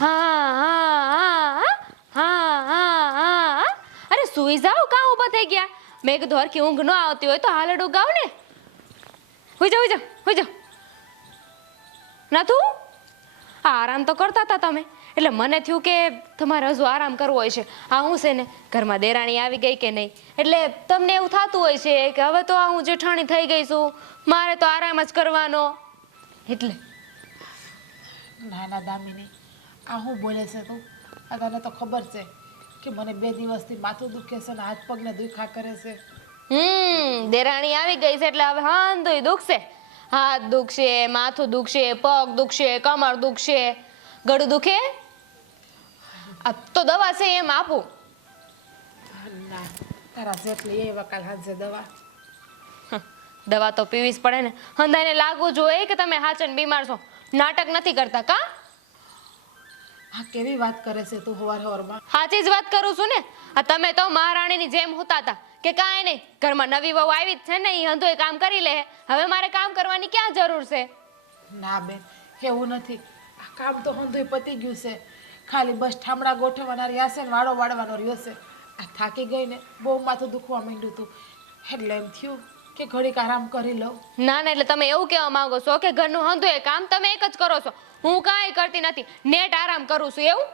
હા હા હા હા હા હા. અરે સુઈ જાઓ, કાં ઊભા થઈ ગયા? મેં કીધું હરખી ઊંઘ ન આવતી હોય તો હાલડું ગાવ ને. હુઈ જાઓ, હુઈ જાઓ, હુઈ જાઓ. નાથું આરામ તો કરતા હતા તમે, એટલે મને થયું કે તમારે હજુ આરામ કરવો હોય છે. આ હું છે ને ઘરમાં દેરાણી આવી ગઈ કે નહીં, એટલે તમને એવું થતું હોય છે કે હવે તો આ હું જેઠાણી થઈ ગઈ છું, મારે તો આરામ જ કરવાનો. એટલે ના ના દામિની, આ હું બોલે છે તું? આ તને તો ખબર છે કે મને 2 દિવસથી માથું દુખે છે ને હાથ પગને દુખા કરે છે. દેરાણી આવી ગઈ છે એટલે હવે હાંધુય દુખશે. હાથ દુખશે, માથું દુખશે, પગ દુખશે, કમર દુખશે, ગળું દુખે. આ તો દવા છે એમ આપું. ના, તારા જેટલી એ વકાલ હાજે દવા. દવા તો પીવી જ પડે ને. હંધાઈને લાગવું જોઈએ કે તમે હાચન બીમાર છો. નાટક નથી કરતા કા? હા, કેવી વાત કરે છે તું હવારમાં? સાચી જ વાત કરું છું ને. આ તમે તો મહારાણીની જેમ હોતા હતા કે કાંઈ નહીં, ઘરમાં નવી વહુ આવી જ છે ને, એ હંધોય કામ કરી લે. હવે મારે કામ કરવાની ક્યાં જરૂર છે? ના બેન, એવું નથી. આ કામ તો હંધુય પતી ગયું છે. ખાલી બસ ઠામડા ગોઠવવાના રહ્યા છે ને વાળો વાળવાનો રહ્યો છે. આ થાકી ગઈ ને બહુ માથું દુખવા માંડ્યું હતું, એટલે એમ થયું કે ઘડીક આરામ કરી લઉં. ના ના, એટલે તમે એવું કહેવા માંગો છો કે ઘરનું હંધુય કામ તમે એક જ કરો છો, હું કાંઈ કરતી નથી, નેટ આરામ કરું છું એવું?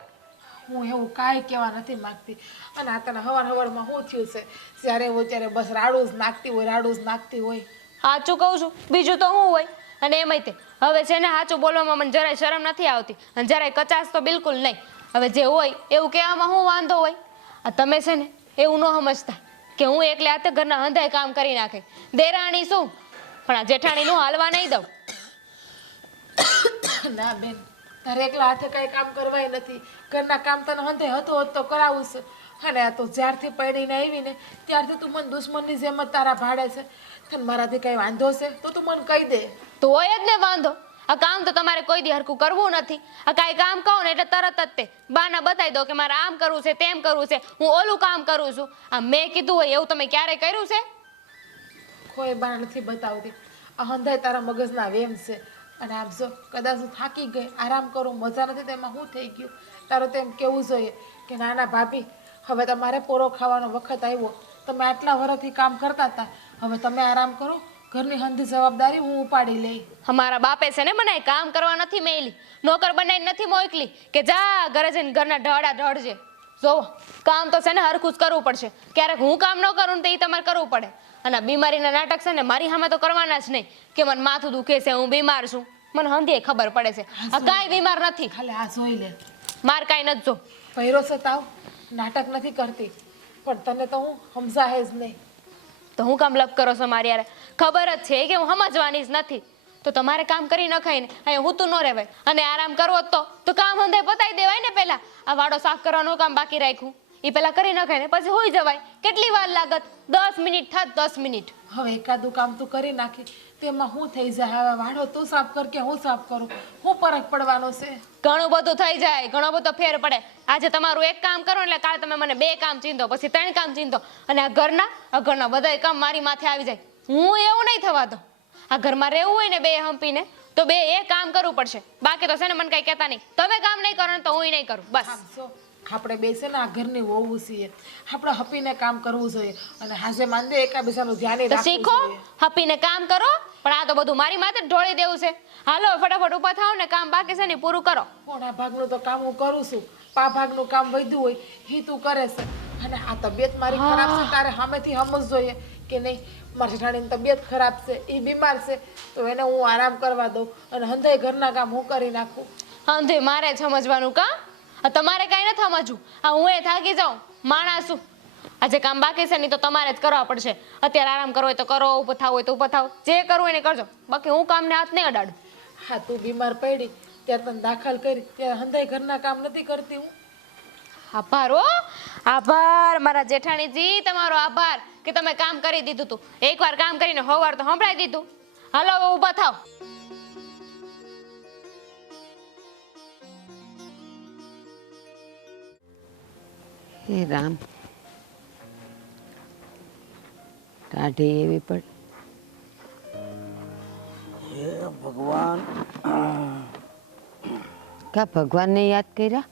હું એવું કાંઈ કહેવા નથી માંગતી. અને આ તને હવારમાં શું થયું છે? જ્યારે હોય ત્યારે બસ રાડું જ નાખતી હોય, રાડું જ નાખતી હોય. સાચું કહું છું, બીજું તો શું હોય? અને એમાંય તે હવે છે ને સાચું બોલવામાં મને જરાય શરમ નથી આવતી, અને જરાય કચાશ તો બિલકુલ નહીં. હવે જે હોય એવું કહેવામાં શું વાંધો હોય? આ તમે છે ને એવું ન સમજતા કે હું એકલે હાથે ઘરના હંધાય કામ કરી નાખે. દેરાણી શું, પણ આ જેઠાણીનું હાલવા નહીં દઉં. ના બેન, તારે એકલા હાથે કાંઈ કામ કરવાય નથી. ઘરના કામ તને હંધે હતો તો કરાવું છે. અને આ તો જ્યારથી પરણીને આવી ને ત્યારથી તું મને દુશ્મનની જેમ જ તારા ભાડે છે. તને મારાથી કંઈ વાંધો છે તો તું મને કહી દે. તો હોય જ ને વાંધો. આ કામ તો તમારે કોઈ દી હરખું કરવું નથી. આ કાંઈ કામ કહો ને એટલે તરત જ તે બાના બતાવી દો કે મારે આમ કરવું છે, તેમ કરવું છે, હું ઓલું કામ કરું છું. આ મેં કીધું હોય એવું તમે ક્યારે કર્યું છે? કોઈ બાર નથી બતાવતી. આ હંધાય તારા મગજના વેમ છે. અને આમ જો કદાચ હું થાકી ગઈ, આરામ કરું, મજા નથી, તેમાં શું થઈ ગયું? તારું તો એમ કહેવું જોઈએ કે નાના ભાભી, હવે તમારે પોરો ખાવાનો વખત આવ્યો. તમે આટલા વર્ષથી કામ કરતા હતા, હવે તમે આરામ કરો. ઘરની હંધી જવાબદારી હું ઉપાડી લઈ. અમારા બાપે છે ને મને કામ કરવા નથી મેલી, નોકર બનાવીને નથી મોકલી કે જા ઘરે જઈને ઘરના ઢળા ઢળજે. જોવો, કામ તો છે ને હરખું જ કરવું પડશે. ક્યારેક હું કામ ન કરું ને તો એ તમારે કરવું પડે. અને બીમારીના નાટક છે ને મારી સામે તો કરવાના જ નહીં કે મને માથું દુખે છે, હું બીમાર છું. મને હંધીએ ખબર પડે છે આ કાંઈ બીમાર નથી. ખાલી આ જોઈ લે, માર કાંઈ નથી જો. ભૈરો છે તાવ, નાટક નથી કરતી, પણ તને તો હું સમજાય જ નહીં. તો હું કામ લપ કરો છો મારી યારે? ખબર જ છે કે હું સમજવાની જ નથી. તો તમારે કામ કરી નખાય ને, અહીંયા હું તો ન રહેવાય. અને આરામ કરવો તો કામ હંધે પતાવી દેવાય ને. પહેલા આ વાડો સાફ કરવાનું કામ બાકી રાખ્યું એ પહેલા કરી નખાય ને પછી હોઈ જવાય. કેટલી વાર લાગત? 10 મિનિટ થાત, 10 મિનિટ. હવે એકાદું કામ તું કરી નાખી તેમાં શું થઈ જાય? હવે વાળો તું સાફ કર કે હું સાફ કરું, શું ફરક પડવાનો છે? ઘણું બધું થઈ જાય, ઘણો બધો ફેર પડે. આજે તમારું એક કામ કરો એટલે કાલે તમે મને 2 કામ ચીંધો, પછી 3 કામ ચીંધો. અને આ ઘરના બધા કામ મારી માથે આવી જાય. હું એવું નહીં થવા દો. આ ઘરમાં રહેવું હોય ને 2 હંપીને તો 2 એ કામ કરવું પડશે. બાકી તો છે ને મને કઈ કહેતા નહીં. તમે કામ નહીં કરો ને તો હું નહીં કરું, બસ. આપણે બેસે ને આ ઘરની વહુ છીએ, આપણે હપીને કામ કરવું જોઈએ. અને હાજે માંદે એકાબીજાનું ધ્યાન રાખવું જોઈએ. શીખો, હપીને કામ કરો. પણ આ તો બધું મારી માથે ઢોળી દેવું છે. હાલો ફટાફટ ઊભા થાવ ને કામ બાકી છે ને પૂરું કરો. પોણા ભાગનું તો કામ હું કરું છું, પા ભાગનું કામ વધ્યું હોય એ તું કરે છે. અને આ તબિયત મારી ખરાબ છે, તારે સામેથી સમજ જોઈએ કે નહીં મારી જેઠાણીની તબિયત ખરાબ છે, એ બીમાર છે, તો એને હું આરામ કરવા દઉં અને હંધાય ઘરના કામ હું કરી નાખું. હંધે મારે સમજવાનું કામ? તમારે કાંઈ નથી સમજવું. હું એ થાકી જાઉં, માણસ છું. આજે કામ બાકી છે ને તો તમારે જ કરવા પડશે. અત્યારે આરામ કરવો હોય તો કરો, ઊભો થાવ હોય તો ઊભા થાવ, જે કરવું એને કરજો. બાકી હું કામને હાથ નહીં અડાડું. હા, તું બીમાર પડી ત્યારે તને દાખલ કરી ત્યારે હંધાય ઘરના કામ નથી કરતી હું. આભાર હો, આભાર મારા જેઠાણીજી, તમારો આભાર કે તમે કામ કરી દીધું તું. એકવાર કામ કરીને હોવાર તો સંભળાઈ દીધું. હાલો હવે ઊભા થાવ. હે રામ, કાઢી એવી પણ. હે ભગવાન, કા ભગવાનને યાદ કર્યા?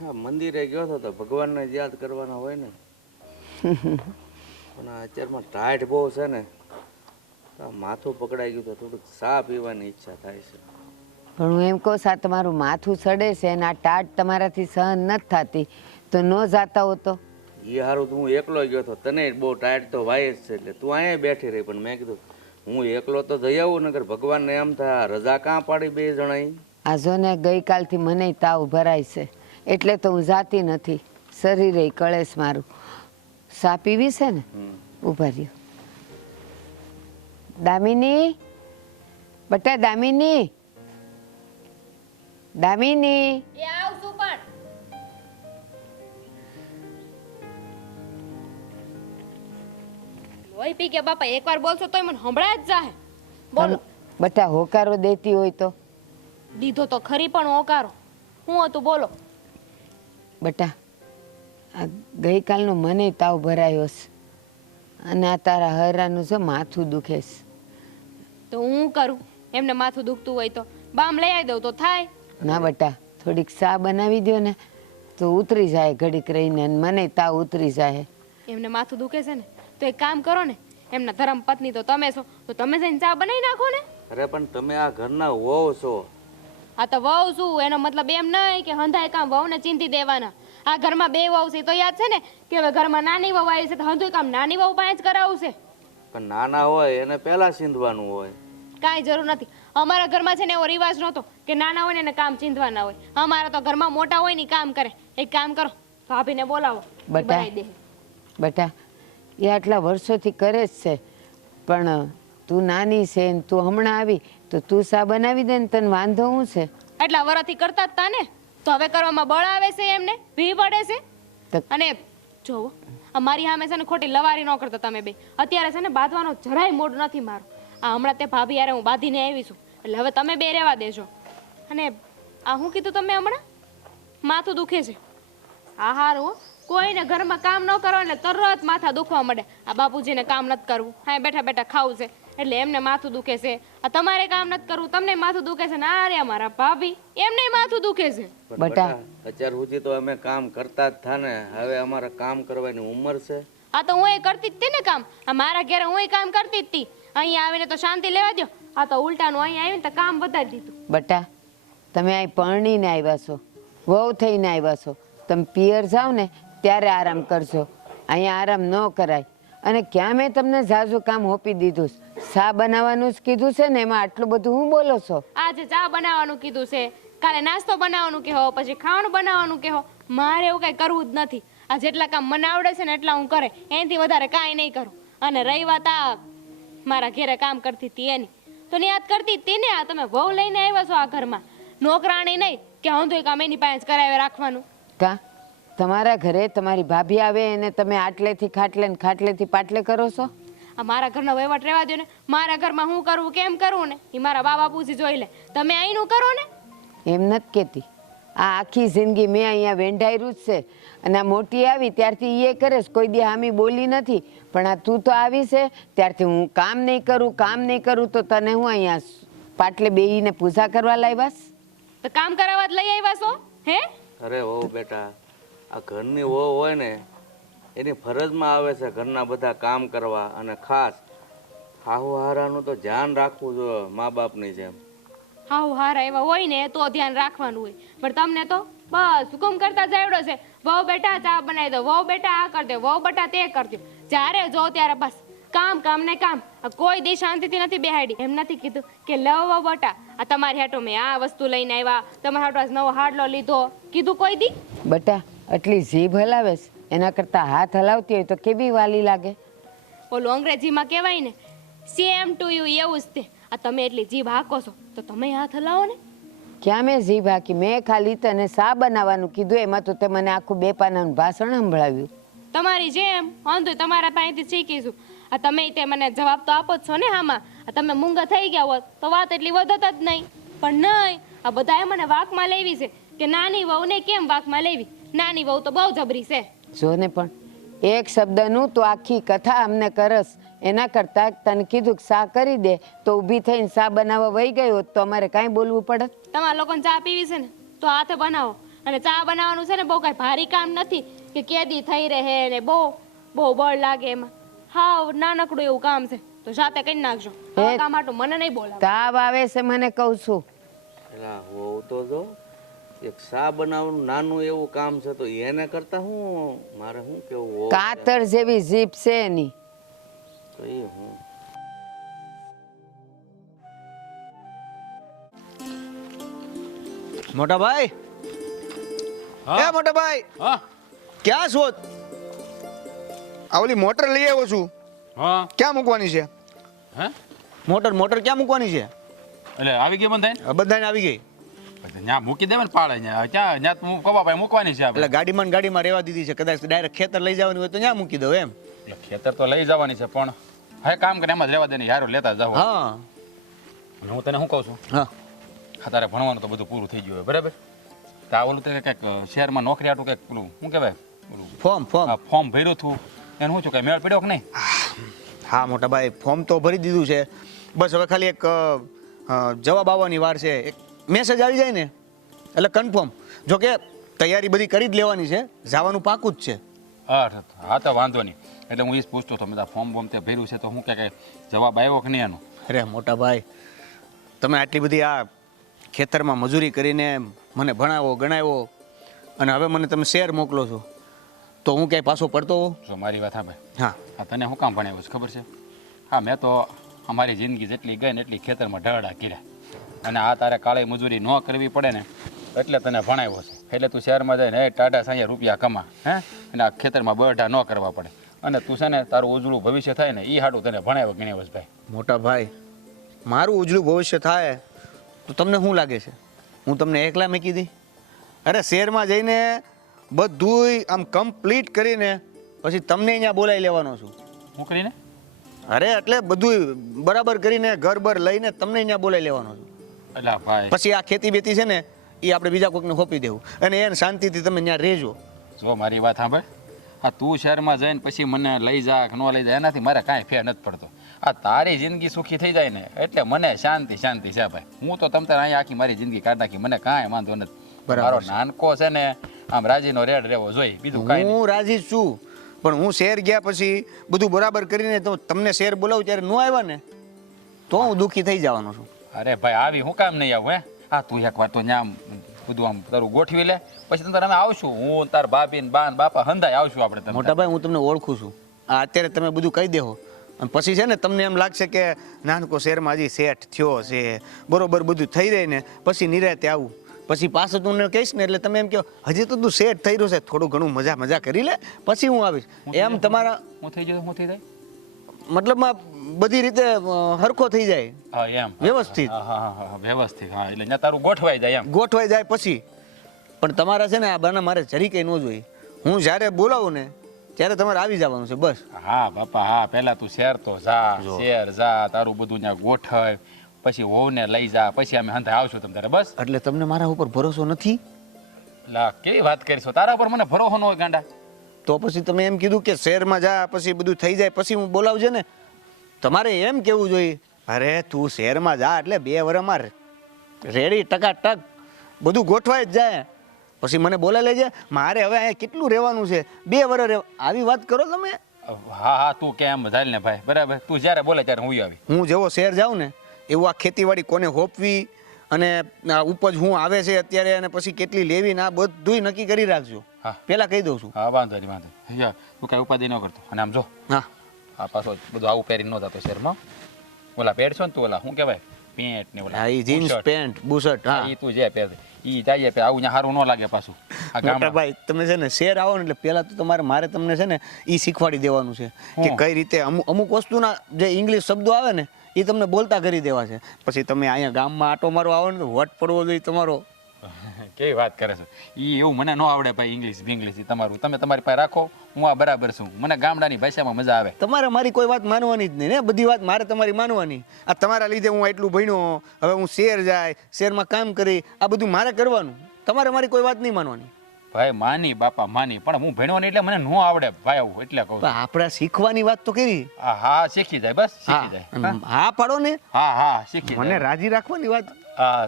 હા, મંદિરે ગયો હતો તો ભગવાનને જ યાદ કરવાના હોય ને. પણ આ અત્યારમાં ટાઈટ બહુ છે ને, તો આ માથું પકડાઈ ગયું તો થોડુંક ચા પીવાની ઈચ્છા થાય છે. પણ હું એમ કહું છું, આ તમારું માથું સડે છે અને આ ટાટ તમારાથી સહન નથી થતી, તો ન જાતા હો તો? એ હારું તો હું એકલો ગયો હતો, તને બહુ ટાઈટ તો વાય જ છે, એટલે તું અહીંયા બેઠી રહી. પણ મેં કીધું હું એકલો તો જઈ આવું, નકર ભગવાનને એમ થાય રજા કાં પાડી બે જણાઈ. આ જો ને ગઈકાલથી મને તાવ ભરાય છે, એટલે તો હું જાતી નથી. શરીરે કળેશ મારું. સા પીવી છે ને? ઉભા રહ્યો. દામિની, બટા દામિની, દામિની. એ આવશું પણ લોહી પી ગયા બાપા. એકવાર બોલશો તોય મને હંભળાય જ જાહે. બોલો. બટા હોકારો દેતી હોય તો? દીધો તો ખરી, પણ હોકારો હું હતું બોલો. બટા આ ગઈકાલનો મને તાવ ભરાયો છે અને આ તારા હરાનું છે માથું દુખે છે. તો હું કરું? એમને માથું દુખતું હોય તો બામ લઈ આવી દઉં તો થાય. ના બટા, થોડીક ચા બનાવી દો ને તો ઉતરી જાય ઘડીક રહીને, અને મને તાવ ઉતરી જાય. એમને માથું દુખે છે ને, તો એક કામ કરો ને, એમના ધર્મ પત્ની તો તમે છો, તો તમે જઈને ચા બનાવી નાખો ને. અરે પણ તમે આ ઘરના વહુ છો. આ તો વહુ શું, એનો મતલબ એમ નહીં કે હંધાય કામ વહુને ચિંતી દેવાના. આ ઘરમાં બે વહુ છે, તો યાદ છે ને કે હવે ઘરમાં નાની વહુ આવી છે, તો હંધુય કામ નાની વહુ પાસે જ કરાવવું છે. પણ નાના હોય એને પહેલા સીંધવાનું હોય. કાંઈ જરૂર નથી. અમારા ઘરમાં છે ને એવો રિવાજ નહોતો કે નાના હોય ને એને કામ ચીંધવાના હોય. અમારા તો ઘરમાં મોટા હોય ને કામ કરે. એક કામ કરો, ભાભીને બોલાવો, ઈ બટા. બનાવી દે. બટા એ આટલા વર્ષોથી કરે જ છે, પણ તું નાની છે ને તું હમણાં આવી તો તું સા બનાવી દે ને, તને વાંધો શું છે? એટલા વરસથી કરતા જ તા ને, તો હવે કરવામાં બળ આવે છે એમને, ભી પડે છે. તો અને જોવો, અમારી સામે છે ને ખોટી લવારી ન કરતા તમે બે. અત્યારે છે ને બાંધવાનો જરાય મૂડ નથી મારો. આ હમણાં તે ભાભી યારે હું બાંધીને આવી છું, એટલે હવે તમે બે રહેવા દેજો. અને આ હું કીધું તમે હમણાં માથું દુખે છે? હા હારું, કોઈને ઘરમાં કામ ન કરો એટલે તરત માથા દુખવા મળે. આ બાપુજીને કામ નથી કરવું, હા બેઠા બેઠા ખાવું છે એટલે એમને માથું દુખે છે. આ તમારે કામ નથી કરવું, તમને માથું દુખે છે. ને આ રે અમારા ભાભી, એમને માથું દુખે છે. પણ બટા. અત્યાર સુધી તો અમે કામ કરતા જ થા ને, હવે અમારે કામ કરવાની ઉંમર છે. આ તો હું એ કરતી જ હતી ને કામ. આ મારા ઘરે હું કામ કરતી જ હતી. અહીંયા આવીને તો શાંતિ લેવા દો. આ તો ઉલટાનું અહીંયા આવીને તો કામ વધારી દીધું. બટા તમે અહીં પરણીને આવ્યા છો, વહુ થઈને આવ્યા છો, તમે પિયર જાઓ ને ત્યારે આરામ કરજો, અહીંયા આરામ ન કરાય. અને ક્યાં મેં તમને ઝાઝું કામ હોપી દીધું છે? ચા બનાવવાનું જ કીધું છે ને, એમાં આટલું બધું હું બોલો છો? આજે ચા બનાવવાનું કીધું છે, કાલે નાસ્તો બનાવવાનું કહો, પછી ખાવાનું બનાવવાનું કહો. મારે એવું કઈ કરવું જ નથી. આ જેટલા કામ મને આવડે છે ને એટલા હું કરે, એનાથી વધારે કાંઈ નહીં કરું. અને રહી વાત આ મારા ઘરે કામ કરતી હતી એની, તો યાદ કરતી હતી ને. આ તમે વહુ લઈને આવ્યા છો આ ઘરમાં, નોકરાણી નહીં કે હંધુય કામ એની પાસે જ કરાવે રાખવાનું. કા તમારા ઘરે તમારી ભાભી આવે એને તમે આટલેથી ખાટલે ને ખાટલેથી પાટલે કરો છો? આ મારા ઘરનો વહીવટ રહેવા દો ને. મારા ઘરમાં હું કરવું કેમ કરવું ને એ મારા બા બાપુજી જોઈ લે. તમે અહીંનું કરો ને. એમ નથી કહેતી. આ આખી જિંદગી મેં અહીંયા વેંઢાયરું જ છે, અને આ મોટી આવી ત્યારથી એ કરે છે, કોઈ દી હામી બોલી નથી. પણ આ તું તો આવી છે ત્યારથી હું કામ નહીં કરું તો તને હું અહીંયા પાટલે બેહીને પૂજા કરવા લાવ્યાસ? તો કામ કરાવવા જ લઈ આવ્યા છો હે? અરે વહુ બેટા, આ ઘરની વહુ હોય ને એની ફરજમાં આવે છે ઘરના બધા કામ કરવા, અને ખાસ હાહુ હારાનું તો ધ્યાન રાખવું જોઈએ મા બાપની જેમ. હાવ હારા એવા હોય ને તો ધ્યાન રાખવાનું હોય, પણ તમને તો બસ હુકમ કરતા જ આવડો છે. વહુ બેટા ચા બનાવી દો, વહુ બેટા આ કરી દો, વહુ બેટા તે કરી દો. જ્યારે જો ત્યારે બસ કામ કામ ને કામ. આ કોઈ દી શાંતિથી નથી બેહાડી. એમ નથી કીધું કે લવ વહુ બેટા આ તમારી હાટો મેં આ વસ્તુ લઈને આવ્યા, તમારા હાટો આજ નવો હાડલો લીધો, કીધું કોઈ દી? બટા આટલી જીભ હલાવે છે, એના કરતાં હાથ હલાવતી હોય તો કેવી વાલી લાગે. ઓલું અંગ્રેજીમાં કહેવાય ને સેમ ટુ યુ, એવું જ તે. આ તમે એટલી જીભ હાકો છો તો તમે હાથ હલાવો ને. ક્યાં મેં જીભ હાકી? મેં ખાલી તને સા બનાવવાનું કીધું, એમાં તો તે મને આખું 2 પાનાનું ભાષણ સંભળાવ્યું. તમારી જેમ વાંધો તમારા પાસેથી શીખીશું. આ તમે તે મને જવાબ તો આપો જ છો ને આમાં. આ તમે મૂંગા થઈ ગયા હોત તો વાત એટલી વધત જ નહીં. પણ નહીં, આ બધાએ મને વાકમાં લેવી છે કે નાની વહુને કેમ વાકમાં લેવી. નાની વહુ તો બહુ જબરી છે. જો ને પણ એક શબ્દનું તો આખી કથા અમને કરસ. એના કરતાં તને કીધું કે સા કરી દે તો ઊભી થઈને સા બનાવવા વહી ગઈ હોત તો અમારે કાંઈ બોલવું પડત? તમારા લોકોને ચા પીવી છે ને તો હાથે બનાવો. અને ચા બનાવવાનું છે ને બહુ કાંઈ ભારી કામ નથી કે કેદી થઈ રહે ને બહુ બળ લાગે એમાં. હા નાનકડું એવું કામ છે તો જાતે કરી નાખજો. આ કામ માટે મને નહીં બોલાવો. તાવ આવે છે મને કહું છું. એલા હોવ તો જો એક શા બનાવવાનું નાનું એવું કામ છે તો એને કરતા હું મારે શું કેવું હોવ કાતર જેવી જીભ છે એની. તો એ હું મોટા ભાઈ, હા? એ મોટા ભાઈ, હા ક્યાં છો? આ ઓલી મોટર લઈ આવ્યો છું. હા ક્યાં મૂકવાની છે? હે મોટર ક્યાં મૂકવાની છે? એટલે આવી ગઈ બંધાઈ બધાને આવી ગઈ. ત્યાં મૂકી દેવાય ને પાડે ત્યાં ત્યાં કવા ભાઈ મૂકવાની છે આપણે. એટલે ગાડીમાં રહેવા દીધી છે. કદાચ ડાયરેક્ટ ખેતર લઈ જવાની હોય તો ત્યાં મૂકી દઉં એમ. એટલે ખેતર તો લઈ જવાની છે પણ હવે કામ કરે એમ જ રહેવા દે ને યારો લેતા જાવ. હા અને હું તને શું કહું છું હા હા તારે ભણવાનું તો બધું પૂરું થઈ ગયું હોય બરાબર. તો આ ઓલું તે કંઈક શહેરમાં નોકરી આટું કંઈક પેલું શું કહેવાય ઓલું ફોર્મ ફોર્મ ભર્યું હતું એનું શું છું કંઈ મેળ પડ્યો કે નહીં? હા મોટા ભાઈ, ફોર્મ તો ભરી દીધું છે. બસ હવે ખાલી એક જવાબ આવવાની વાર છે. એક મેસેજ આવી જાય ને એટલે કન્ફર્મ. જો કે તૈયારી બધી કરી જ લેવાની છે, જવાનું પાકું જ છે. હા તો વાંધો નહીં. એટલે હું એ જ પૂછતો હતો બધા ફોર્મ બોમ તે ભર્યું છે તો હું કંઈ જવાબ આવ્યો કે નહીં એનો? અરે મોટા ભાઈ, તમે આટલી બધી આ ખેતરમાં મજૂરી કરીને મને ભણાવો ગણાવ્યો અને હવે મને તમે શેર મોકલો છો તો હું ક્યાંય પાછો પડતો હોઉં? જો મારી વાત હા ભાઈ, હા હા તને શું કામ ભણાવ્યું છે ખબર છે? હા મેં તો અમારી જિંદગી જેટલી ગઈ ને એટલી ખેતરમાં ઢળડા કર્યા અને આ તારે કાળી મજૂરી ન કરવી પડે ને એટલે તને ભણાવ્યો છે. એટલે તું શહેરમાં જઈને ટાટા સાંજે રૂપિયા કમા હે અને આ ખેતરમાં બરઢા ન કરવા પડે અને તું છે ને તારું ઉજળું ભવિષ્ય થાય ને એ હાટું તને ભણાવ્યો ગણેશભાઈ. મોટા ભાઈ, મારું ઉજળું ભવિષ્ય થાય તો તમને શું લાગે છે હું તમને એકલા મૂકી દઈ? અરે શહેરમાં જઈને બધુંય આમ કમ્પ્લીટ કરીને પછી તમને અહીંયા બોલાવી લેવાનો છું. શું કરીને? અરે એટલે બધુંય બરાબર કરીને ઘર બર લઈને તમને અહીંયા બોલાવી લેવાનો છું. એટલે ભાઈ પછી આ ખેતી બેતી છે ને એ આપણે બીજા કોઈકને સોંપી દેવું અને એને શાંતિથી તમે ત્યાં રહેજો. જો મારી વાત સાંભળ, હા તું શહેરમાં જઈને પછી મને લઈ જા કે ન લઈ જાય એનાથી મારે કાંઈ ફેર નથી પડતો. આ તારી જિંદગી સુખી થઈ જાય ને એટલે મને શાંતિ છે ભાઈ. હું તો તમ તારે અહીંયા આખી મારી જિંદગી કાઢ નાખી, મને કાંઈ વાંધો નથી. મારો નાનકો છે ને આમ રાજીનો રેડ રહેવો જોઈએ, બીજું કાંઈ નહીં. હું રાજી જ છું પણ હું શહેર ગયા પછી બધું બરાબર કરીને તો તમને શહેર બોલાવું ત્યારે ન આવ્યા ને તો હું દુઃખી થઈ જવાનો છું. અરે ભાઈ આવી હું કામ નહીં આવું હે? હા તું એકવાર તો ત્યાં બધું આમ તારું ગોઠવી લે પછી તમે અમે આવશું. હું તાર ભાભી ને બા ને બાપા હંધાય આવશું આપણે. મોટા ભાઈ, હું તમને ઓળખું છું. આ અત્યારે તમે બધું કહી દેહો અને પછી છે ને તમને એમ લાગશે કે નાનકો શહેરમાં હજી સેટ થયો છે બરોબર બધું થઈ રહે ને પછી નિરાતે આવું. પછી પાછું તું કહીશ ને એટલે તમે એમ કહો હજી તો તું સેટ થઈ રહ્યું છે, થોડું ઘણું મજા કરી લે પછી હું આવીશ. એમ તમારા હું થઈ જાય હું થઈ જાય મતલબમાં બધી રીતે હરખો થઈ જાય. હા એમ વ્યવસ્થિત. હા વ્યવસ્થિત. હા એટલે ત્યાં તારું ગોઠવાઈ જાય એમ. ગોઠવાઈ જાય પછી પણ તમારા છે ને આ બાના મારે જરી કંઈ ન જોઈએ. હું જ્યારે બોલાવું ને ત્યારે તમારે આવી જવાનું છે બસ. હા બાપા હા, પહેલા તું શહેર તો જા, શહેર જા, તારું બધું ત્યાં ગોઠવ, પછી વહુને લઈ જા, પછી અમે હંધાય આવશું તમ તારે બસ. એટલે તમને મારા ઉપર ભરોસો નથી? લા કેવી વાત કરીશો, તારા ઉપર મને ભરોસો ન હોય ગાંડા. તો પછી તમે એમ કીધું કે શહેરમાં જા પછી બધું થઈ જાય પછી હું બોલાવજે ને. તમારે એમ કેવું જોઈએ અરે તું શહેરમાં જા એટલે 2 વર્ષમાં રેડી ટકાટક બધું ગોઠવાય જ જાય પછી મને બોલાવી લેજે. મારે હવે અહીંયા કેટલું રહેવાનું છે, 2 વર્ષ રહેવા. આવી વાત કરો તમે. હા તું કેમ ચાલ ને ભાઈ બરાબર, તું જ્યારે બોલે ત્યારે હું આવી. હું જેવો શહેર જાઉં ને એવું આ ખેતીવાડી કોને હોપવી અને આ ઉપજ હું આવે છે અત્યારે અને પછી કેટલી લેવી ને આ બધુંય નક્કી કરી રાખજો. હા પેલા કહી દઉં છું. હા વાંધો નહીં વાંધો નહીં. તું કાંઈ ઉપાધિ ન કરતો. અને આમ જો હા આ પાછો બધું આવું પહેરી ન જતો શહેરમાં. ઓલા પહેરશો ને તું ઓલા શું કહેવાય પેન્ટ ને ઓલા હા એ જીન્સ પેન્ટ બુશર્ટ. હા એ તું જે પહેર એ જાય પહેર, આવું ત્યાં સારું ન લાગે પાછું. આ મોટા ગામમાં ભાઈ તમે છે ને શહેર આવો ને એટલે પહેલા તો મારે તમને છે ને એ શીખવાડી દેવાનું છે કે કઈ રીતે અમુક વસ્તુના જે ઇંગ્લિશ શબ્દો આવે ને એ તમને બોલતા કરી દેવા છે. પછી તમે અહીંયા ગામમાં આટો મારો આવો ને તો વટ પડવો જોઈએ તમારો. કેવી વાત કરે છે એ, એવું મને ન આવડે ભાઈ ઇંગ્લિશ બિંગ્લિશ. તમારું તમે તમારી પાસે રાખો, હું આ બરાબર છું. મને ગામડાની ભાષામાં મજા આવે. તમારે મારી કોઈ વાત માનવાની જ નહીં ને, બધી વાત મારે તમારી માનવાની. આ તમારા લીધે હું એટલું ભણ્યો, હવે હું શહેર જાય શહેરમાં કામ કરી આ બધું મારે કરવાનું. તમારે મારી કોઈ વાત નહીં માનવાની. ભાઈ માની બાપા માની, પણ હું ભણ્યો નહીં એટલે મને ન આવડે ભાઈ આવું એટલે કહું. પણ આપણે શીખવાની વાત તો કરી. હા શીખી જાય બસ શીખી જાય. હા પાડો ને, હા શીખી મને જાય. રાજી રાખવાની વાત.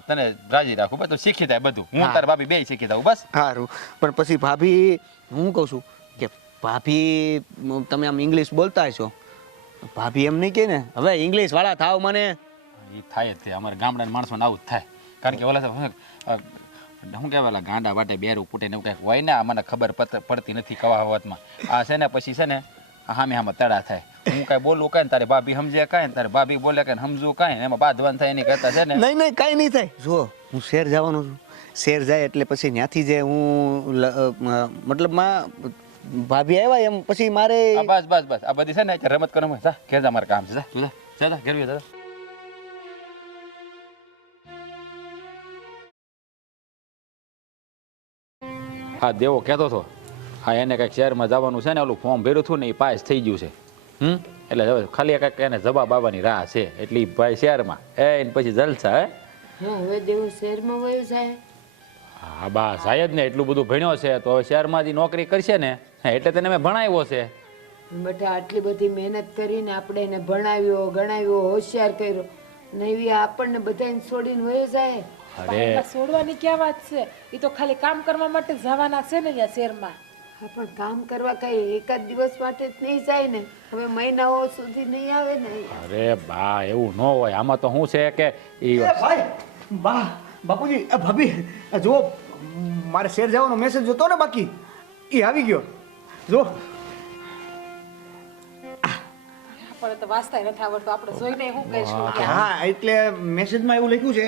તને રાજી રાખું બસ તું શીખી જાય બધું હું તારા ભાભી બે શીખી દઉં બસ સારું પણ પછી ભાભી હું કહું છું કે ભાભી તમે આમ ઇંગ્લિશ બોલતા હશો ભાભી એમ નહીં કે ને હવે ઇંગ્લિશ વાળા થાવ મને એ થાય જ તે અમારા ગામડાના માણસોને આવું જ થાય કારણ કે ઓલા શું કહેવાય ગાંડા વાટે બેરું ફૂટે ને એવું કંઈક હોય ને આ મને ખબર પડતી નથી કવાવતમાં આ છે ને પછી છે ને હામે તડા થાય હું કાંઈ બોલું કાંઈ ને તારી ભાભી સમજે કાંઈ ને તારી ભાભી બોલે કાંઈ સમજવું કાંઈ એમાં બાંધવાનું થાય એની કરતા છે ને નહીં કાંઈ નહીં થાય જો હું શહેર જવાનો છું શહેર જાય એટલે પછી ત્યાંથી જે હું મતલબમાં ભાભી આવ્યા એમ પછી મારે બસ આ બધી છે ને રમત કરો જા ઘેર જા મારે કામ છે જા તું જા ઘેર જા હા દેવો કહેતો હતો હા એને કંઈક શહેરમાં જવાનું છે ને ઓલું ફોર્મ ભર્યું હતું ને એ પાસ થઈ ગયું છે એટલે હવે ખાલી કંઈક એને જવાબ આવવાની રાહ છે એટલે ભાઈ શહેરમાં એને પછી જલસા હા હવે દેવો શહેરમાં વયો જાય હા બા સાહેબ ને એટલું બધું ભણ્યો છે તો હવે શહેરમાં જ નોકરી કરશે ને એટલે તેને મેં ભણાવ્યો છે બેટા આટલી બધી મહેનત કરીને આપણે એને ભણાવ્યો ગણાવ્યો હોશિયાર કર્યો ને એવી આપણને બધાને છોડીને વયો જાય અરે એમાં છોડવાની ક્યાં વાત છે એ તો ખાલી કામ કરવા માટે જવાના છે ને અહીંયા શહેરમાં હા પણ કામ કરવા કઈ એકાદ દિવસ માટે જ નહીં જાય ને હવે મહિનાઓ સુધી નહીં આવે ને અરે બા એવું ન હોય આમાં તો શું છે કે ઈ ભાઈ બા બાપુજી ભાભી જો મારે શહેર જવાનો મેસેજ જોતો ને બાકી એ આવી ગયો જો પણ તો વાંચતા નથી આવડતું આપણે જોઈને શું કહીશું હા એટલે મેસેજમાં એવું લખ્યું છે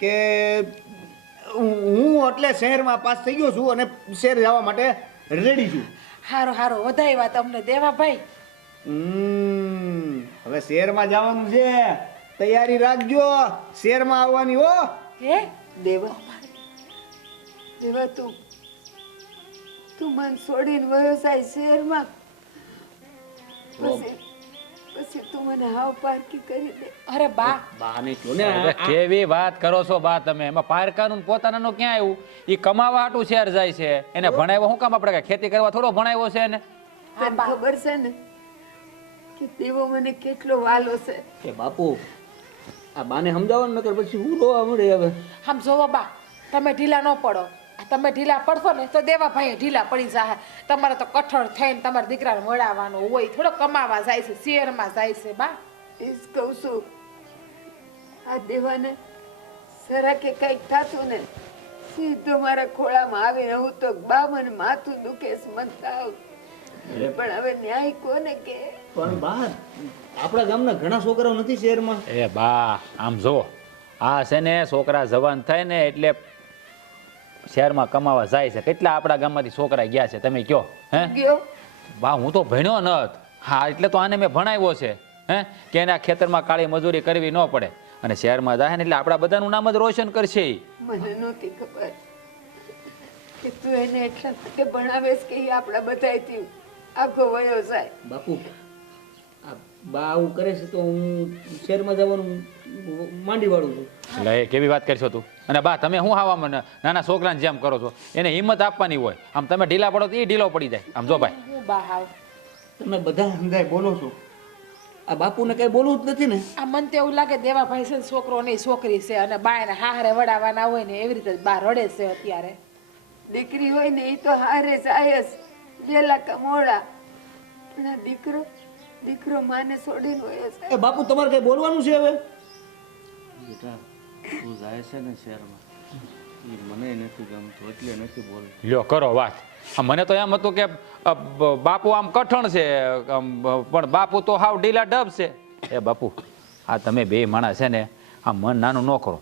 કે હું એટલે શહેરમાં પાસ થઈ ગયો છું અને શહેર જવા માટે રેડી છું હારો વધારે તમને દેવા ભાઈ હવે શહેરમાં જવાનું છે તૈયારી રાખજો શહેરમાં આવવાની હો હે દેવા દેવા તું મન છોડીને વયો જાય શહેરમાં પછી તું મને હાવ પારકી કરી દે અરે બા બાને જો ને અરે કેવી વાત કરો છો બા તમે એમાં પારકાનું પોતાનાનું ક્યાં આવ્યું ઈ કમાવા હાટું શહેર જાય છે એને ભણાવ્યો શું કામ આપણે ખેતી કરવા થોડો ભણાવ્યો છે એને તને ખબર છે ને કે દેવો મને કેટલો વાલો છે કે બાપુ આ બાને સમજાવવાનું નકર પછી હું રોવા મળે હવે આમ જોવો બા તમે ઢીલા ન પડો તમે ઢીલા પડશો ને તો દેવા ભાઈ ઢીલા પડી જાય તમારે તો કઠોળ થઈને તમારા દીકરાને વળાવવાનું હોય થોડો કમાવા જાય છે શહેરમાં જાય છે બા એ જ કહું છું આ દેવાને જરા કે કંઈક થતું ને સીધો મારા ખોળામાં આવીને હું તો બા મને માથું દુખે છે મન તાવ પણ હવે ન્યાય કોને કે પણ બા આપણા ગામના ઘણા છોકરાઓ નથી શહેરમાં એ બા આમ જો આ છે ને છોકરા જવાન થાય ને એટલે શહેરમાં કમાવા જાય છે કેટલા આપણા ગામમાંથી છોકરા ગયા છે તમે કયો હે ગયો બા હું તો ભણ્યો નત હા એટલે તો આને મેં ભણાવ્યો છે હે કે એને આ ખેતરમાં કાળી મજૂરી કરવી ન પડે અને શહેરમાં જાય ને એટલે આપણા બધાનું નામ જ રોશન કરશે ઈ. મને નહોતી ખબર કે તું એને એટલા માટે ભણાવેશ કે એ આપણા બધાયથી આખો વયો જાય બાપુ આ બા આવું કરે છે તો હું શહેરમાં જવાનું માંડી વાળું છું એટલે એ કેવી વાત કરશો તું અને બા તમે શું આવા મને નાના છોકરાને જેમ કરો છો એને હિંમત આપવાની હોય આમ તમે ઢીલા પડો તો એ ઢીલો પડી જાય આમ જો ભાઈ હું બા હાવ તમે બધા સમજાય બોલો છો આ બાપુને કઈ બોલવું જ નથી ને આ મન તો એવું લાગે દેવા ભાઈ છે ને છોકરો નહીં છોકરી છે અને બાયને હારે વડાવાના હોય ને એવી રીતે બા રડે છે અત્યારે દીકરી હોય ને એ તો હારે જાય જ વેલા કમોડા પણ આ દીકરો માને છોડીને વયો જાય એ બાપુ તમારે કઈ બોલવાનું છે હવે બેટા તું જાય છે ને શહેરમાં એ મને નથી ગમતું એટલે નથી બોલતું લ્યો કરો વાત આ મને તો એમ હતું કે બાપુ આમ કઠણ છે પણ બાપુ તો હાવ ઢીલા ડબ છે એ બાપુ આ તમે બે માણસ છે ને આ મન નાનું ન કરો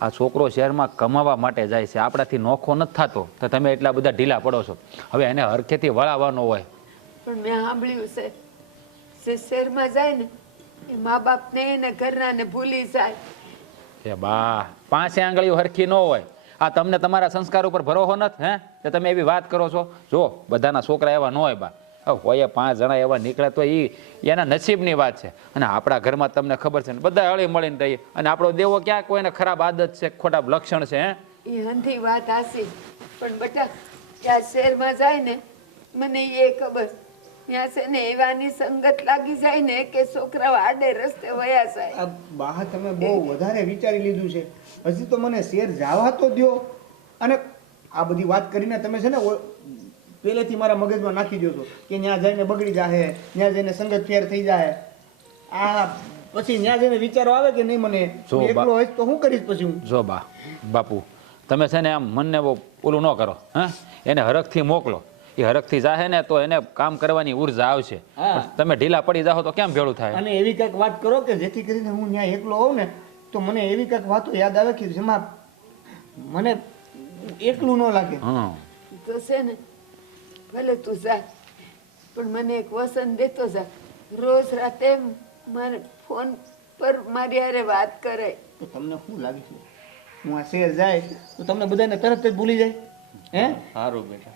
આ છોકરો શહેરમાં કમાવા માટે જાય છે આપણાથી નોખો નથી થતો તો તમે એટલા બધા ઢીલા પડો છો હવે એને હરખેથી વળાવવાનો હોય પણ મેં સાંભળ્યું છે જે શહેરમાં જાય ને એ મા બાપને એને ઘરનાને ભૂલી જાય એ બા પાંચે આંગળીઓ હરખી ન હોય આ તમને તમારા સંસ્કાર ઉપર ભરોસો નથી હે તો તમે એવી વાત કરો છો જો બધાના છોકરા એવા ન હોય બા હોય 5 જણા એવા નીકળે તો એ એના નસીબની વાત છે અને આપણા ઘરમાં તમને ખબર છે ને બધા હળી મળીને રહીએ અને આપણો દેવો ક્યાં કોઈને ખરાબ આદત છે ખોટા લક્ષણ છે હે એ હંધી વાત હાસી પણ બટા ત્યાં શહેરમાં જાય ને મને એ ખબર ત્યાં છે ને એવાની સંગત લાગી જાય ને કે છોકરાઓ આડે રસ્તે વયા જાય. આ બા તમે બહુ વધારે વિચારી લીધું છે. હજી તો મને શેર જવા તો દ્યો. અને આ બધી વાત કરીને તમે છે ને પહેલેથી મારા મગજમાં નાખી દો છો કે ત્યાં જઈને બગડી જાહે, ત્યાં જઈને સંગત ફેર થઈ જાય. આ પછી ત્યાં જઈને વિચારો આવે કે નહીં મને જો હું બા- એકલો હોઈશ તો શું કરીશ પછી હું? જો બાપુ તમે છે ને આમ મનને બહુ ઓલું ન કરો હા, એને હરખથી મોકલો. એ હરખથી જાહે ને તો એને કામ કરવાની ઉર્જા આવશે. હા. તમે ઢીલા પડી જાઓ તો કેમ ભેળું થાય? અને એવી કંઈક વાત કરો કે જેથી કરીને હું ત્યાં એકલો હોઉં ને તો મને એવી કંઈક વાતો યાદ આવે કે જેમાં મને એકલું ન લાગે. હા તો છે ને ભલે તું જા, પણ મને એક વસન દેતો જા. રોજ રાતે મારે ફોન પર મારી હારે વાત કરે. તો તમને શું લાગે છે હું આ શેર જાય તો તમને બધાને તરત જ ભૂલી જાય? હે સારું બેટા,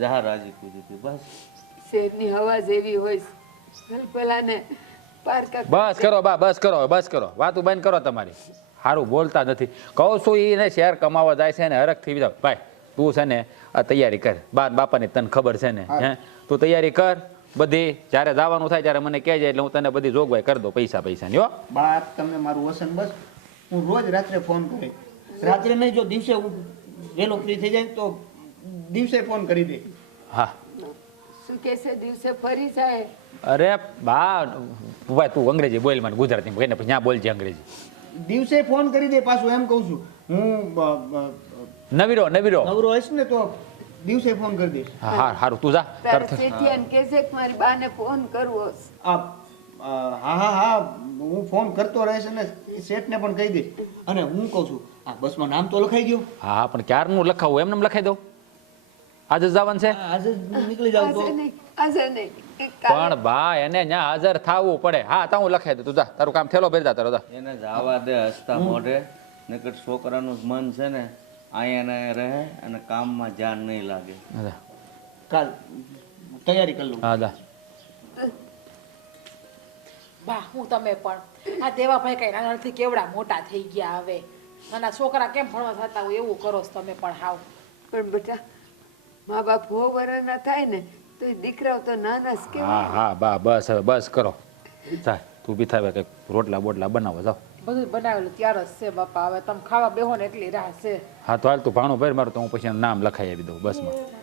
જા રાજી ખુશીથી બસ. શેરની હવા જેવી હોય છે. ભલાને પારકા બસ કરો બા, બસ કરો, બસ કરો, વાતું બંધ કરો તમારી. સારું બોલતા નથી. કહું છું એને શેર કમાવા જાય છે ને હરખથી જાવ. ભાઈ તું છે ને આ તૈયારી કર. બાપાની તને ખબર છે ને હે, તું તૈયારી કર બધી. જ્યારે જવાનું થાય ત્યારે મને કહેજે એટલે હું તને બધી જોગવાઈ કરી દઉં પૈસાની હો. બાપ તમને મારું વસન બસ. હું રોજ રાત્રે ફોન કરે. રાત્રે નહીં, જો દિવસે હું વહેલો ફ્રી થઈ જાય તો દિવસે ફોન કરી દે. હા શું કે છે દિવસે ફરી જાય. અરે બા ભાઈ તું અંગ્રેજી બોલ મને ગુજરાતી કહીને પછી ત્યાં બોલજે અંગ્રેજી. દિવસે ફોન કરી દે પાછું, એમ કહું છું. હું નવીરો નવરો હોઈશ ને તો દિવસે ફોન કરી દઈશ. હા હા સારું તું જા તારે તરત. શેઠિયાને કહેજે કે મારી બાને ફોન કરવો છે. હા હા હા હું ફોન કરતો રહીશ અને શેઠને પણ કહી દઈશ. અને હું કહું છું આ બસમાં નામ તો લખાઈ ગયું. હા પણ ક્યારનું લખાવું એમને લખાઈ દઉં? આજે જ જવાનું છે આજે જ નીકળી જાવ તો આજે નહીં, આજે નહીં, એક કાલે. પણ બા એને ત્યાં હાજર થવું પડે. હા તો હું લખાઈ દઉં, તું જા તારું કામ થેલો ભરી જા તારો જા. એને જવા દે હસતા મોઢે. નકર છોકરાનું જ મન છે ને અહીંયા ને અહીંયા રહે અને કામમાં ધ્યાન નહીં લાગે. હા, જા. કાલ તૈયારી કરી લઉં. હા જા. બા હું તમે પણ આ દેવાભાઈ કઈ નાનાથી કેવડા મોટા થઈ ગયા હવે. નાના છોકરા કેમ ભણવા થતા હોય એવું કરો છો તમે પણ હાવ. પણ બેટા મા બાપ હો વરાના થાય ને તો એ દીકરાઓ તો નાના જ હા કેવાય. હા બા બસ હવે બસ કરો. જા તું બી થાય કંઈક રોટલા બોટલા બનાવો જાઓ. બધું બનાવેલું ત્યાર જ છે બાપા. હવે તમે ખાવા બેહો ને એટલી રાહ છે. હા તો હાલ તું ભાણું ભર મારું તો હું પછી એનું નામ લખાઈ આવી દઉં બસમાં.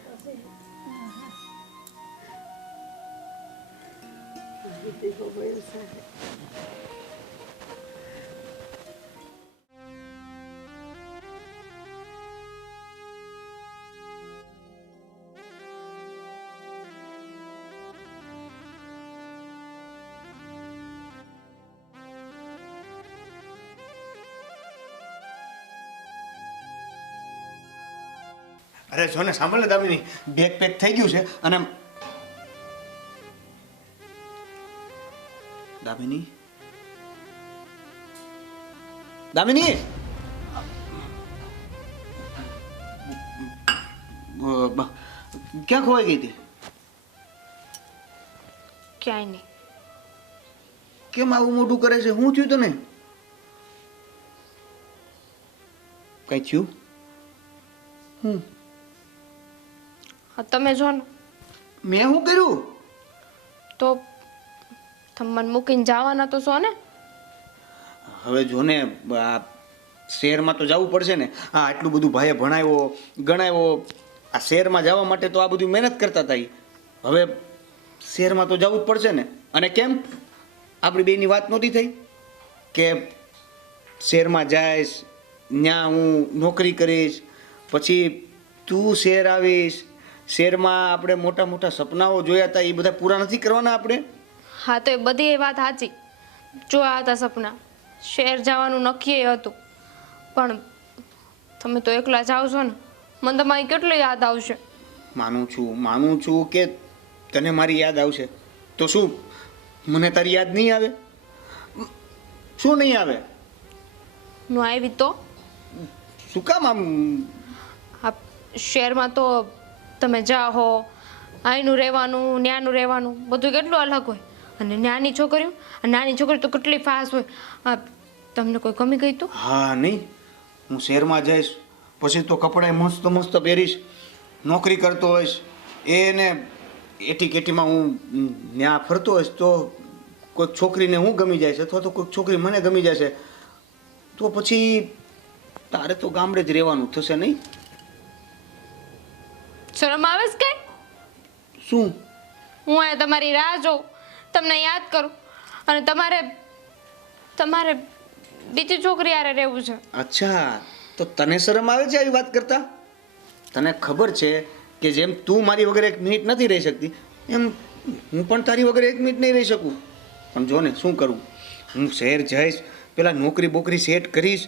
અરે જો ને સાંભળ ને દામિની, બેગ પેક થઈ ગયું છે અને દામિની દામિની ક્યાં ખોવાઈ ગઈ હતી? ક્યાંય નહીં. કેમ આવું મોઢું કરે છે? શું થયું તને? કઈ થયું? હા તમે જો ને મેં શું કર્યું? તો તમે મને મૂકીને જવાના તો છો ને. હવે જો ને આ શહેરમાં તો જવું પડશે ને. હા આટલું બધું ભાઈએ ભણાવ્યો ગણાવ્યો. આ શહેરમાં જવા માટે તો આ બધું મહેનત કરતા હતા ઈ. હવે શહેરમાં તો જવું જ પડશે ને. અને કેમ આપણી બેની વાત નહોતી થઈ કે શહેરમાં જઈશ, ત્યાં હું નોકરી કરીશ, પછી તું શહેર આવીશ, શહેરમાં આપણે મોટા મોટા સપનાઓ જોયા હતા એ બધા પૂરા નથી કરવાના આપણે? હા તો એ બધી એ વાત સાચી. જોયા હતા સપના, શહેર જવાનું નક્કી હતું, પણ તમે તો એકલા જાઓ છો ને, મને તમારી કેટલી યાદ આવશે. માનું છું કે તને મારી યાદ આવશે. તો શું મને તારી યાદ નહીં આવે? શું નહીં આવે? હું આવી તો શું કામ આમ? આ શહેરમાં તો તમે જાઓ, અહીંનું રહેવાનું ન્યાનું રહેવાનું બધું કેટલું અલગ હોય. અને નાની છોકરીઓ, આ નાની છોકરી તો કેટલી ફાસ્ટ હોય. આ તમને કોઈ કમી ગઈ તો? હા નહીં, હું શહેરમાં જઈશ પછી તો કપડાં મસ્ત મસ્ત પહેરીશ, નોકરી કરતો હોઈશ, એને એટી કેટીમાં હું ત્યાં ફરતો હોઈશ તો કોઈક છોકરીને હું ગમી જાય છે અથવા તો કોઈક છોકરી મને ગમી જાય છે તો પછી તારે તો ગામડે જ રહેવાનું થશે નહીં? શરમ આવે છે કઈ? શું? હું અહીંયા તમારી રાહ જોઉં, તમને યાદ કરું, અને તમારે બીજી છોકરી હારે રહેવું છે. અચ્છા, તો તને શરમ આવે છે આવી વાત કરતા? તને ખબર છે કે જેમ તું મારી વગર એક મિનિટ નથી રહી શકતી એમ હું પણ તારી વગર એક મિનિટ નહીં રહી શકું. પણ જો ને શું કરું, હું શહેર જઈશ, પેલા નોકરી બોકરી સેટ કરીશ,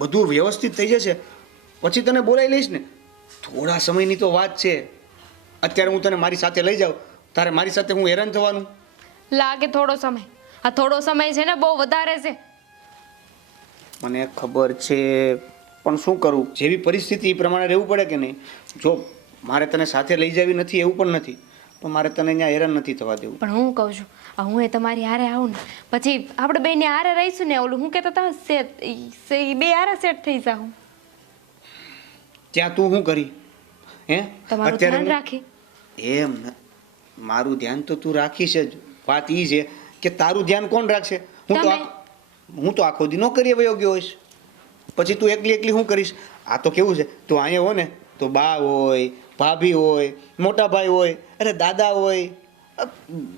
બધું વ્યવસ્થિત થઈ જશે, પછી તને બોલાવી લઈશ ને. થોડા સમયની તો વાત છે. અત્યારે હું તને મારી સાથે લઈ જાઉં, તારે મારી સાથે હું હેરાન થવાનું? લાગે થોડો સમય, આ થોડો સમય છે ને બહુ વધારે છે. મને ખબર છે, પણ શું કરું, જેવી પરિસ્થિતિ એ પ્રમાણે રહેવું પડે કે નહીં. જો મારે તને સાથે લઈ જવી નથી એવું પણ નથી, પણ મારે તને અહીંયા હેરાન નથી થવા દેવું. પણ હું કહું છું, આ હું એ તમારી હારે આવું ને પછી આપણે બેને હારે રહીશું ને, ઓલું હું કહેતા હતા સેટ, બે હારે સેટ થઈ જાઉં. ત્યાં તું શું કરી? હે તમારું ધ્યાન હું- રાખી. એમ ન- મારું ધ્યાન તો તું રાખીશ જ. વાત એ છે કે તારું ધ્યાન કોણ રાખશે? તમે. હું તો આખો દી નોકરીએ વયો ગયો હોઈશ, પછી તું એકલી એકલી શું કરીશ? આ તો કેવું છે, તું અહીંયા હો ને તો બા હોય, ભાભી હોય, મોટા ભાઈ હોય, અરે દાદા હોય,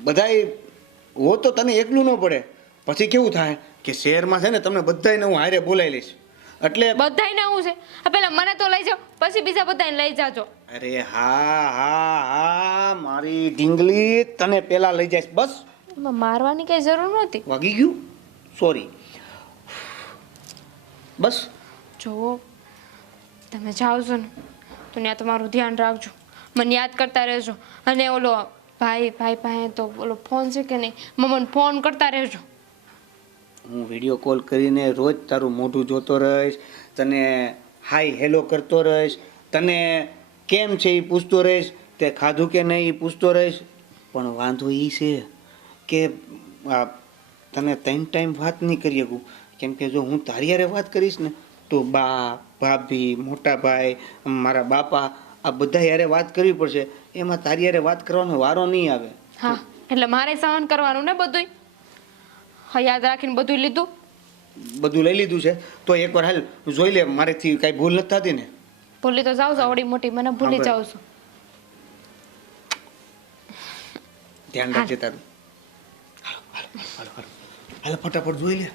બધાય હો તો તને એકલું ન પડે. પછી કેવું થાય કે શહેરમાં છે ને તમને બધાયને હું હારે બોલાવી લઈશ. એટલે બધાયને આવું છે, આ પેલા મને તો લઈ જાઓ, પછી બીજા બધાને લઈ જાજો. અરે હા હા હા મારી ઢીંગલી, તને પેલા લઈ જઈશ. બસ એમાં મારવાની કઈ જરૂર નહોતી. વાગી ગયું, સોરી. બસ જુઓ, તમે જાઓ છો ને તો ત્યાં તમારું ધ્યાન રાખજો, મને યાદ કરતા રહેજો. અને ઓલો ભાઈ પાસે તો ઓલો ફોન છે કે નહીં, મને ફોન કરતા રહેજો. હું વિડીયો કોલ કરીને રોજ તારું મોઢું જોતો રહીશ, તને હાય હેલો કરતો રહીશ, તને કેમ છે એ પૂછતો રહીશ, તે ખાધું કે નહીં એ પૂછતો રહીશ. પણ વાંધો એ છે કે આ તને 3 ટાઈમ વાત નહીં કરી શકું, કેમ કે જો હું તારી હારે વાત કરીશ ને તો બા, ભાભી, મોટા ભાઈ, મારા બાપા, આ બધા હારે વાત કરવી પડશે. એમાં તારી હારે વાત કરવાનો વારો નહીં આવે. હા, એટલે મારે સહન કરવાનું ને બધુંય. હા, યાદ રાખીને બધું લીધું. બધું લઈ લીધું છે તો એકવાર હાલ જોઈ લે, મારેથી કાંઈ ભૂલ નથી થતી ને? ભૂલી તો જાવ છો, આવડી મોટી મને ભૂલી જાવ છો. ધ્યાન રાખજે તારું. હાલો હાલો હાલો હાલો હાલો ફટાફટ જોઈ લે.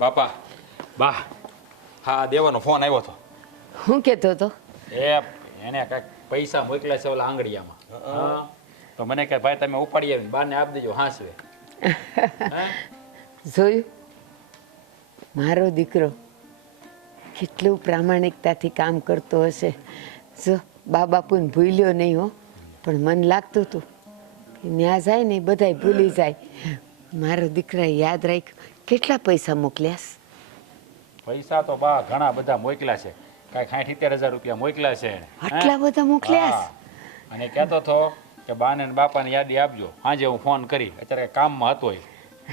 બાપા, બા, હા દેવાનો ફોન આવ્યો હતો. હું કહેતો હતો? એને કાંઈક પૈસા મોકલ્યા છે ઓલા આંગળીયામાં. હા, તો મને કહે ભાઈ તમે ઉપાડી આવીને બાને આપી દેજો હાંસવે. જોયું, મારો દીકરો કેટલું પ્રામાણિકતાથી કામ કરતો હશે. જો બા બાપુને ભૂલ્યો નહીં હો, પણ મન લાગતું હતું કે ન્યા જાય ને બધાય ભૂલી જાય. મારો દીકરાએ યાદ રાખ્યું. કેટલા પૈસા મોકલ્યાસ? પૈસા તો બા ઘણા બધા મોકલ્યા છે, કાંઈક 60-70,000 રૂપિયા મોકલ્યા છે એણે. આટલા બધા મોકલ્યાસ? હા. અને કહેતો હતો કે બાને ને બાપાને યાદી આપજો. સાંજે હું ફોન કરી, અત્યારે કામમાં હતો એ.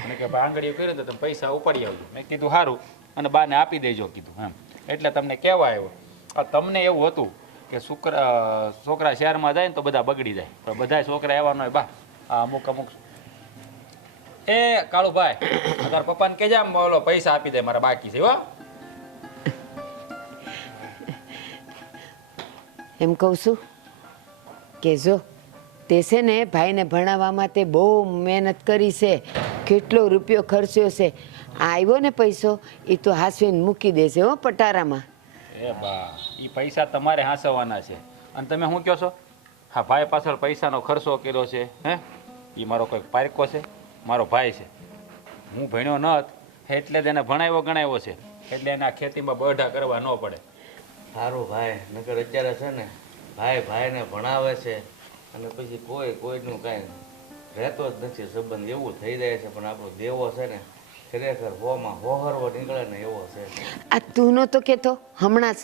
અને કે ભાઈ આંગળીઓ કર્યું તો તમે પૈસા ઉપાડી આવજો. મેં કીધું સારું, અને બાને આપી દેજો કીધું એમ. એટલે તમને કહેવા આવ્યો. આ તમને એવું હતું કે છોકરા શહેરમાં જાય ને તો બધા બગડી જાય, પણ બધા છોકરા એવા ન હોય બા. આ અમુક એ કાળુભાઈ, તારા પપ્પાને કહેજે આમ ઓલો પૈસા આપી દે, મારા બાકી છે હો. એમ કહું છું કે જો તે છે ને ભાઈને ભણાવવામાં તે બહુ મહેનત કરી છે, કેટલો રૂપિયો ખર્ચ્યો છે. આ આવ્યો ને પૈસો એ તો હાસવીને મૂકી દેશે હો પટારામાં. એ બા, એ પૈસા તમારે હાંસવાના છે. અને તમે શું કહો છો? હા, ભાઈ પાછળ પૈસાનો ખર્ચો કર્યો છે. હે, એ મારો કોઈ પારકો છે? મારો ભાઈ છે. હું ભણ્યો ન હતો એટલે તેને ભણાવ્યો ગણાવ્યો છે, એટલે એને આ ખેતીમાં બઢા કરવા ન પડે. સારું ભાઈ, નકર અત્યારે છે ને ભાઈ ભાઈને ભણાવે છે અને પછી કોઈનું કાંઈ રહેતો જ નથી સંબંધ, એવું થઈ જાય છે. પણ આપણો દેવો છે ને ખરેખર હોમાં હોહરવો નીકળે ને એવો છે. આ તું નહોતો કહેતો હમણાં જ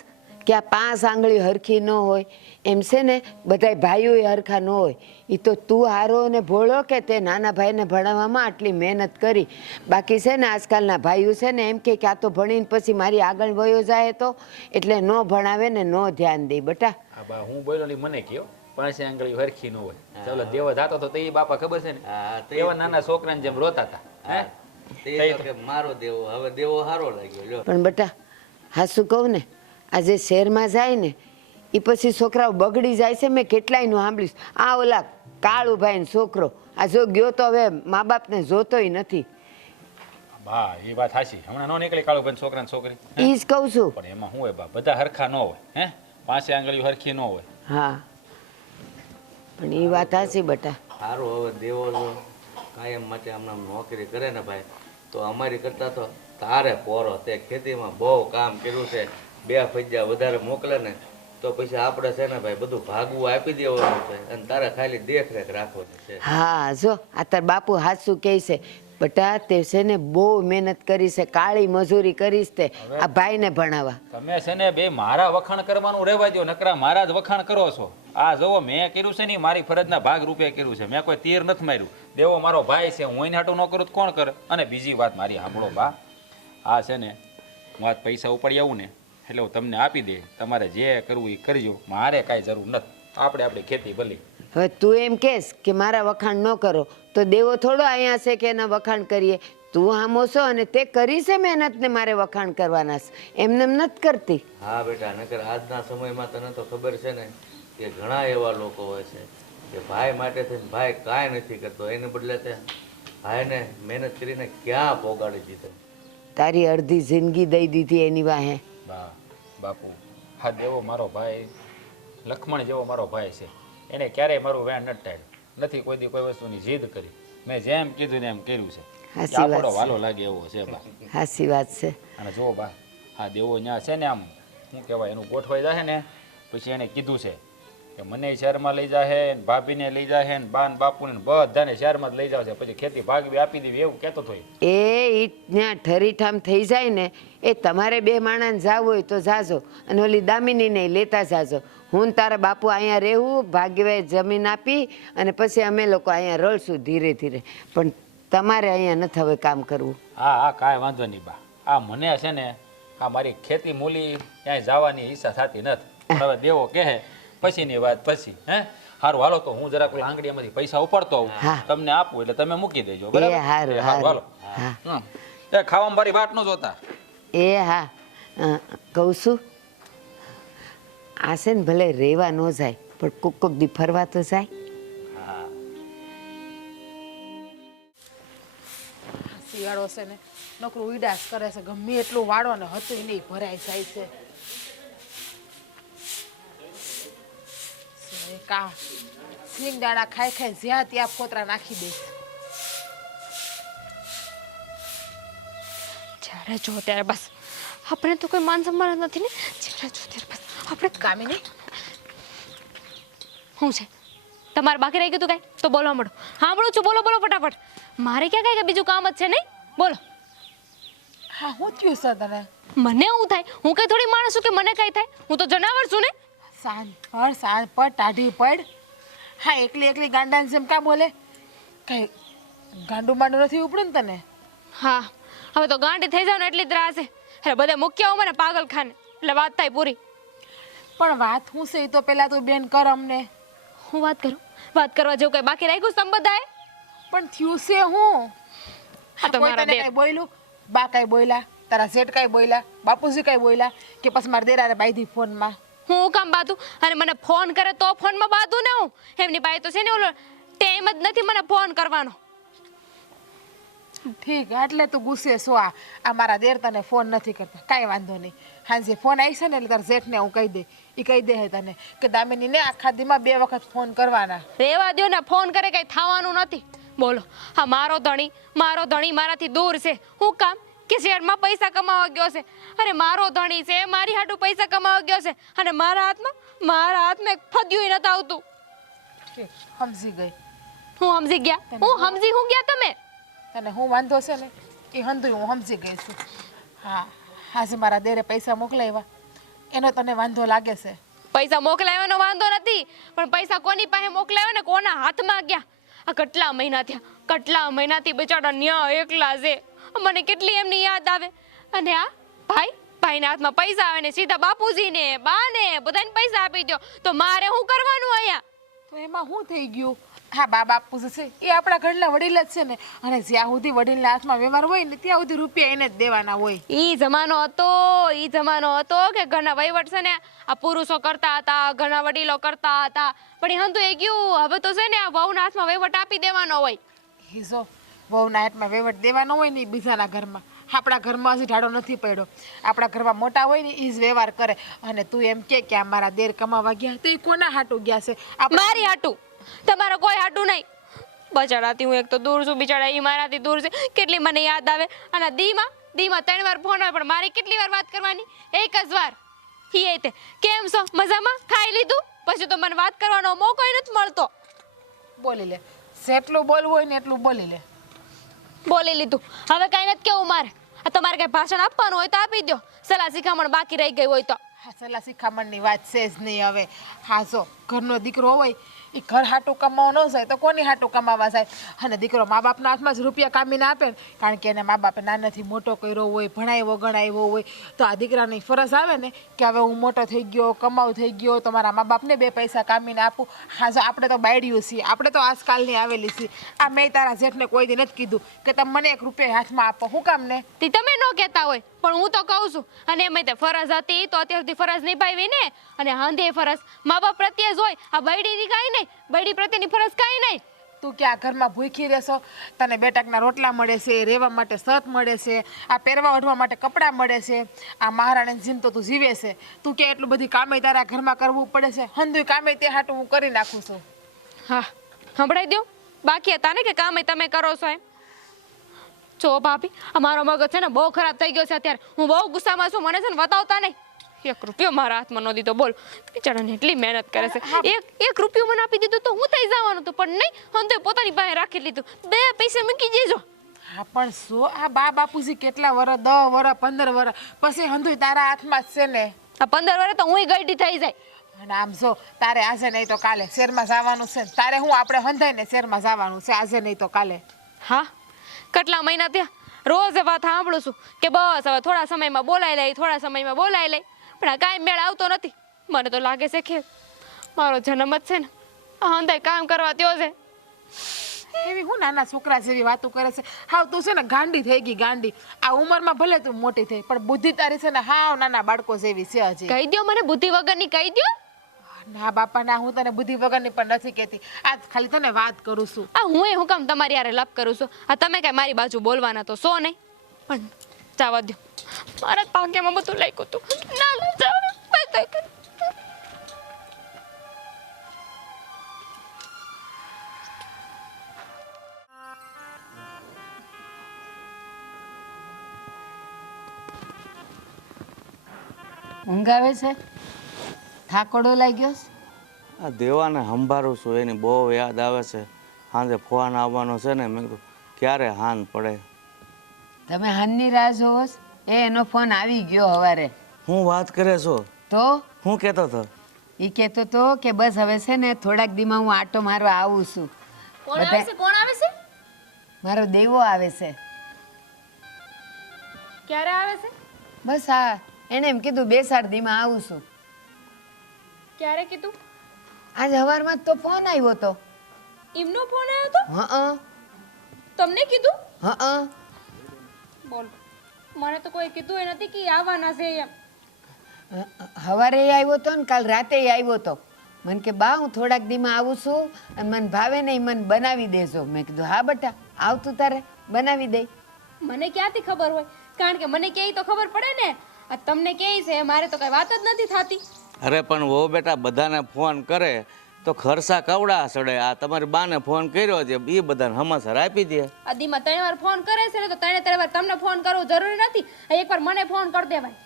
કે આ 5 આંગળી હરખી ન હોય એમ છે ને બધાય ભાઈઓ હરખા ન હોય. એ તો તું હારો ને ભોળો કે તે નાના ભાઈને ભણાવવામાં આટલી મહેનત કરી. બાકી છે ને આજકાલના ભાઈઓ છે ને એમ કે આ તો ભણીને પછી મારી આગળ વયો જાય તો એટલે ન ભણાવે ને ન ધ્યાન દે બેટા. આ બા હું બોલ્યો ને ઈ મને કયો 5 આંગળી હરખી ન હોય. ચાલો દેવો જાતો તો એ બાપા ખબર છે ને હા, તે એવા નાના છોકરાને જેમ રોતા હતા. હે તે તો કે મારો દેવો હવે દેવો સારો લાગ્યો લ્યો. પણ બેટા હાસું કહું ને આ જે શહેરમાં જાય ને એ પછી છોકરાઓ બગડી જાય છે. મેં કેટલાયનું સાંભળ્યું. આ ઓલા કાળુભાઈનો છોકરો આ જો ગયો તો હવે મા બાપને જોતોય નથી. બા એ વાત હાચી. હમણાં નો નીકળી કાળો ભાઈ છોકરા ને છોકરી. એ જ કહું છું. પણ એમાં શું હોય બા બધા હરખા ન હોય. હે 5 આંગળી હરખી ન હોય. હા પણ એ વાત હાચી બેટા. સારું હવે દેવો જો કાયમ માટે હમણાં નોકરી કરે ને ભાઈ તો અમારી કરતા તો તારે પોરો તે ખેતીમાં બહુ કામ કર્યું છે. 2 ફૈજા વધારે મોકલે ને તો પછી આપણે છે ને ભાઈ બધું ભાગવું આપી દેવાનું છે અને તારે ખાલી દેખરેખ રાખવાની છે. હા જો આ તાર બાપુ હાચું કહે છે બેટા. તે છે ને બહુ મહેનત કરી છે, કાળી મજૂરી કરીશ તે આ ભાઈને ભણાવવા. તમે છે ને બે મારા વખાણ કરવાનું રહેવા દો, નકરા મારા જ વખાણ કરો છો. આ જોવો મેં કર્યું છે ને મારી ફરજના ભાગ રૂપે કર્યું છે. મેં કોઈ તીર નથી માર્યું. દેવો મારો ભાઈ છે, હું એને હાટું ન કરું તો કોણ કરે? અને બીજી વાત મારી સાંભળો બા, આ છે ને હું આ પૈસા ઉપાડી આવું ને એટલે હું તમને આપી દે. તમારે જે કરવું એ કરજો, મારે કાંઈ જરૂર નથી. આપણે આપણી ખેતી ભલી. હવે તું એમ કહેશ કે મારા વખાણ ન કરો તો દેવો થોડો અહીંયા છે કે એના વખાણ કરીએ. તું આમો છો અને તે કરી છે મહેનત ને મારે વખાણ કરવાના છે. એમને એમ નથી કરતી. હા બેટા, નકર આજના સમયમાં તને તો ખબર છે ને કે ઘણા એવા લોકો હોય છે કે ભાઈ માટે થઈને ભાઈ કાંઈ નથી કરતો, એને બદલે તે ભાઈને મહેનત કરીને ક્યાં પોગાડી દીધો. તારી અડધી જિંદગી દઈ દીધી એની વાહે. બા બાપુ, હા દેવો મારો ભાઈ લક્ષ્મણ જેવો મારો ભાઈ છે. એને ક્યારેય મારું વેણ નથી ટાળ્યું. નથી કોઈ દી કોઈ વસ્તુની જીદ કરી. મેં જેમ કીધું ને એમ કર્યું છે. હાચી વાત આપણો છે. વાલો લાગે એવો છે બા. હાચી વાત છે. અને જો બા, હા દેવો ત્યાં છે ને આમ શું કહેવાય એનું ગોઠવાઈ જાય ને પછી એને કીધું છે કે મને શહેરમાં લઈ જાહે ને ભાભીને લઈ જાહે ને બા ને બાપુને ને બધાને શહેરમાં જ લઈ જાવ છે. પછી ખેતી ભાગવી આપી દેવી એવું કહેતો હતો. એ ઈ ત્યાં ઠરીઠામ થઈ જાય ને એ તમારે 2 માણસને જાવું હોય તો જાજો અને ઓલી દામિનીને લેતા જાજો. હું ને તારા બાપુ અહીંયા રહેવું, ભાગ્યવે જમીન આપી અને પછી અમે લોકો અહીંયા રળશું ધીરે ધીરે. પણ તમારે અહીંયા નથી હવે કામ કરવું. હા હા કાંઈ વાંધો નહીં બા. આ મને છે ને આ મારી ખેતી મૂલી ક્યાંય જવાની ઈચ્છા થતી નથી. હવે દેવો કહે પછીની વાત પછી. હે સારું હાલો તો હું જરાક ઓલા આંગળીમાંથી પૈસા ઉપાડતો આવું. હા. તમને આપું એટલે તમે મૂકી દેજો. એ બરાબર? હારું, એ હારું, હાલો. હા. હમ. એ ખાવામાં મારી વાત ન જોતા. એ હા કહું છું આ છે ને ભલે રહેવા ન જાય પણ કોક કોક દી ફરવા તો જાય. શિયાળો છે ને નોકરું ઉડાસ કરે છે. ગમે એટલું વાળો ને હતું નહીં ભરાઈ જાય છે. કા સિંગ દાણા ખાઈ ખાઈ જ્યાં ત્યાં ફોતરા નાખી દઈશ. જ્યારે જો ત્યારે બસ આપણે તો કોઈ માન સન્માન જ નથી ને. જ્યારે જો ત્યારે બસ આપણે કામિની શું છે તમારે બાકી રહી ગયું તું કાંઈ તો બોલવા મળો. સાંભળું છું, બોલો બોલો ફટાફટ. મારે ક્યાં કાંઈ બીજું કામ જ છે નહીં? બોલો. હા હું થયું છે તને? મને એવું થાય હું કઈ થોડી માણસ છું કે મને કઈ થાય? હું તો જનાવર છું ને. સાંજ પર ટાઢી પડ. હા એકલી એકલી ગાંડાની જેમ કા બોલે? કઈ ગાંડું માંડું નથી ઉપડ્યું ને તને? હા હવે તો ગાંડી થઈ જાવ ને એટલી ત્રાસ છે. અરે બધા મૂક્યા મને પાગલ ખાને એટલે વાત થાય પૂરી. પણ વાત હું છે એ તો પેલા તું બેન કર અમને. હું વાત કરું? વાત કરવા જેવું કઈ બાકી રાખ્યું છે બધાએ? પણ થયું છે હું? આ તો કોઈ મારા તને બે- કઈ બોલ્યું? બા કઈ બોલ્યા? તારા શેઠ કઈ બોલ્યા? બાપુજી કઈ બોલ્યા? કે પછી મારા દેરાને બાંધી ફોનમાં? હું કામ બાતું? અને મને ફોન કરે તો ફોનમાં બાતું ને હું એમની પાસે તો છે ને ઓલો ટાઈમ જ નથી મને ફોન કરવાનો. ઠીક એટલે તું ગુસ્સે છો. આ મારા દેર તને ફોન નથી કરતા. કાંઈ વાંધો નહીં. હાંજે ફોન આવી છે ને એટલે તારા શેઠને હું કહી દે. એ કહી દે તને કે દામિનીને આખા દીમાં 2 વખત ફોન કરવાના. રેવા દ્યો ને, ફોન કરે કઈ થવાનું નથી. બોલો હા મારો ધણી મારાથી દૂર છે. હું કામ કે શહેરમાં પૈસા કમાવા ગયો છે. અરે મારો ધણી છે, મારી હાટુ પૈસા કમાવા ગયો છે અને મારા હાથમાં એક ફદ્યું નથી આવતું. ઠીક સમજી ગઈ. હું સમજી ગયા? હું ગયા તમે? તને હું વાંધો છે ને એ હંધું હું સમજી ગઈ છું. હા આજે મારા દેરે પૈસા મોકલાવ્યા એનો તને વાંધો લાગે છે? પૈસા મોકલાવ્યાનો વાંધો નથી, પણ પૈસા કોની પાસે મોકલાવ્યા ને કોના હાથમાં ગયા? આ કેટલા મહિના થયા, કેટલા મહિનાથી બિચારા ન્યા એકલા છે. મને કેટલી એમની યાદ આવે. અને આ ભાઈના હાથમાં પૈસા આવે ને સીધા બાપુજીને બાને બધાને પૈસા આપી દો, તો મારે શું કરવાનું અહીંયા? તો એમાં શું થઈ ગયું? હા, બા બાપુ છે એ આપણા ઘરના વડીલ જ છે ને, અને જ્યાં સુધી વડીલના હાથમાં વ્યવહાર હોય ને ત્યાં સુધી રૂપિયા એને જ દેવાના હોય. ઈ જમાનો હતો કે ઘરના વહીવટ છે ને આ પુરુષો કરતા હતા, ઘણા વડીલો કરતા હતા. પણ એ હંધુ એ ગયું. હવે તો છે ને આ વહુના હાથમાં વહીવટ આપી દેવાનો હોય. હિઝો વહુના હાથમાં વહીવટ દેવાનો હોય ને ઈ બીજાના ઘરમાં. આપણા ઘરમાં હજી ઢાળો નથી પડ્યો. આપણા ઘરમાં મોટા હોય ને એ જ વ્યવહાર કરે. અને તું એમ કે આ મારા દેર કમાવા ગયા, તો એ કોના હાટું ગયા છે? મારી હાટું, તમારો કોઈ હાટું નહીં. બચારાથી હું એક તો દૂર છું, બિચારા ઈ મારાથી દૂર છે. કેટલી મને યાદ આવે. અને દીમાં 3 વાર ફોન હોય, પણ મારી કેટલી વાર વાત કરવાની? એક જ વાર. ઈ તે કેમ છો, મજામાં, ખાઈ લીધું? પછી તો મને વાત કરવાનો મોકો નથી મળતો. બોલી લે, જેટલું બોલવું હોય ને એટલું બોલી લે. બોલી લીધું, હવે કઈ નથી કેવું મારે. આ તમારે કઈ ભાષણ આપવાનું હોય તો આપી દો, સલાહ શિખામણ બાકી રહી ગઈ હોય તો. હા, સલાહ શિખામણની વાત છે જ નહીં હવે. હા, જો ઘરનો દીકરો હોય એ ઘર હાટું કમાવા ન જાય તો કોની હાટું કમાવા જાય? અને દીકરો મા બાપના હાથમાં જ રૂપિયા કામીને આપે ને, કારણ કે એને મા બાપે નાનાથી મોટો કર્યો હોય, ભણાવ્યો ગણાવ્યો હોય, તો આ દીકરાની ફરજ આવે ને કે હવે હું મોટો થઈ ગયો, કમાવ થઈ ગયો, તો મારા મા બાપને 2 પૈસા કામીને આપું. હા, જો આપણે તો બાયડીઓ છીએ, આપણે તો આજકાલની આવેલી છીએ. આ મેં તારા જેઠને કોઈ દી નથી કીધું કે તમે મને 1 રૂપિયા હાથમાં આપો. હું કામ ને? તે તમે ન કહેતા હોય, પણ હું તો કહું છું. અને એમાં તે ફરજ હતી તો અત્યાર સુધી ફરજ નિભાવી ને. અને હાંધે ફરજ મા બાપ પ્રત્યે જ હોય. આ બૈડીની કાંઈ નહીં, બૈડી પ્રત્યેની ફરજ કાંઈ નહીં. તું ક્યાં ઘરમાં ભૂખી રહેશો? તને 2 ટકના રોટલા મળે છે, રહેવા માટે છત મળે છે, આ પહેરવા ઓઢવા માટે કપડાં મળે છે. આ મહારાણીની જીમ તો તું જીવે છે. તું કે એટલું બધી કામે તારા ઘરમાં કરવું પડે છે? હંધુય કામે તે હાટું હું કરી નાખું છું. હા, સંભળાઈ દો. બાકી હતા ને કે કામે તમે કરો છો એમ? જો ભાભી, અમારો મગજ છે ને બહુ ખરાબ થઈ ગયો છે અત્યારે. હું બહુ ગુસ્સામાં છું, મને છે ને બતાવતા નહીં. 1 રૂપિયો મારા હાથમાં ન દીધો, બોલ. બિચારાને એટલી મહેનત કરે છે. એક રૂપિયો મને આપી દીધું તો હું થઈ જવાનું હતું, પણ નહીં, હંધુય પોતાની પાસે રાખી લીધું. 2 પૈસા મૂકી દેજો. હા, પણ શું આ બા બાપુજી કેટલા વર્ષ, 10 વર્ષ, 15 વર્ષ પછી હંધુય તારા હાથમાં જ છે ને. આ 15 વર્ષે તો હુંય ગઈડી થઈ જાય. અને આમ જો તારે આજે નહીં તો કાલે શહેરમાં જવાનું છે. તારે હું આપણે હંધાઈને શહેરમાં જવાનું છે, આજે નહીં તો કાલે. હા, કેટલા મહિના થયા રોજ વાત સાંભળું છું કે બસ હવે થોડા સમયમાં બોલાઈ લઈ, થોડા સમયમાં બોલાઈ લઈ. પણ આ કાંઈ મેળ આવતો નથી. મને તો લાગે છે કે મારો જન્મ જ છે ને આ હંધાઈ કામ કરવા ત્યો છે. એવી હું નાના છોકરા જેવી વાતો કરે છે. હાવ તું છે ને ગાંડી થઈ ગઈ, ગાંડી. આ ઉંમરમાં ભલે તું મોટી થઈ, પણ બુદ્ધિ તારી છે ને હાવ નાના બાળકો જેવી છે હજી. કહી દ્યો મને, બુદ્ધિ વગરની કહી દ્યો. ના બાપા ના, હું તને બુદ્ધિ વગરની પણ નથી કહેતી. આજ ખાલી તને વાત કરું છું. આ હું કામ તમારી યારે લપ કરું છું? આ તમે કઈ મારી બાજુ બોલવાના તો સો નહીં, પણ જવા દો. મારા ભાગ્યમાં બધું લખ્યું હતું. ના જાવ, ઊંઘ આવે છે? થાકોડો લાગ્યો છે? આ દેવાને સંભાળું છું, એની બહુ યાદ આવે છે. સાંજે ફોન આવવાનો છે ને, મેં કીધું ક્યારે હાન પડે. તમે હાનની રાહ જોવો છો? એનો ફોન આવી ગયો હવારે. હું વાત કરે છો? તો હું કહેતો હતો? એ કહેતો તો કે બસ હવે છે ને થોડાક દીમાં હું આટો મારવા આવું છું. કોણ આવે છે? કોણ આવે છે? મારો દેવો આવે છે. ક્યારે આવે છે? બસ હા, એને એમ કીધું 2-4 દીમાં આવું છું. ક્યારે કીધું? આજ હવારમાં જ તો ફોન આવ્યો તો. એમનો ફોન આવ્યો તો? હં તમને કીધું? હં બોલ, મને તો કોઈ કીધું એ નથી કે આવવાના છે એમ. હવારે આવ્યો તો ને કાલ રાતે આવ્યો તો. મને કે બા હું થોડાક દીમાં આવું છું અને મને ભાવે નહીં, મને બનાવી દેજો. મેં કીધું હા બેટા, આવતું તારે બનાવી દઈ. મને ક્યાંથી ખબર હોય? કારણ કે મને કહે તો ખબર પડે ને. આ તમને કહે છે, મારે તો કઈ વાત જ નથી થતી. અરે પણ વો બેટા બધાને ફોન કરે તો ખર્ચા કવડા સડે. આ તમારી બાને ફોન કર્યો છે, એ બધાને હમાસર આપી દે. આ દીમાં 3 વાર ફોન કરે છે ને, તો 3 વાર તમને ફોન કરવો જરૂરી નથી. એકવાર મને ફોન કરી દેવાય.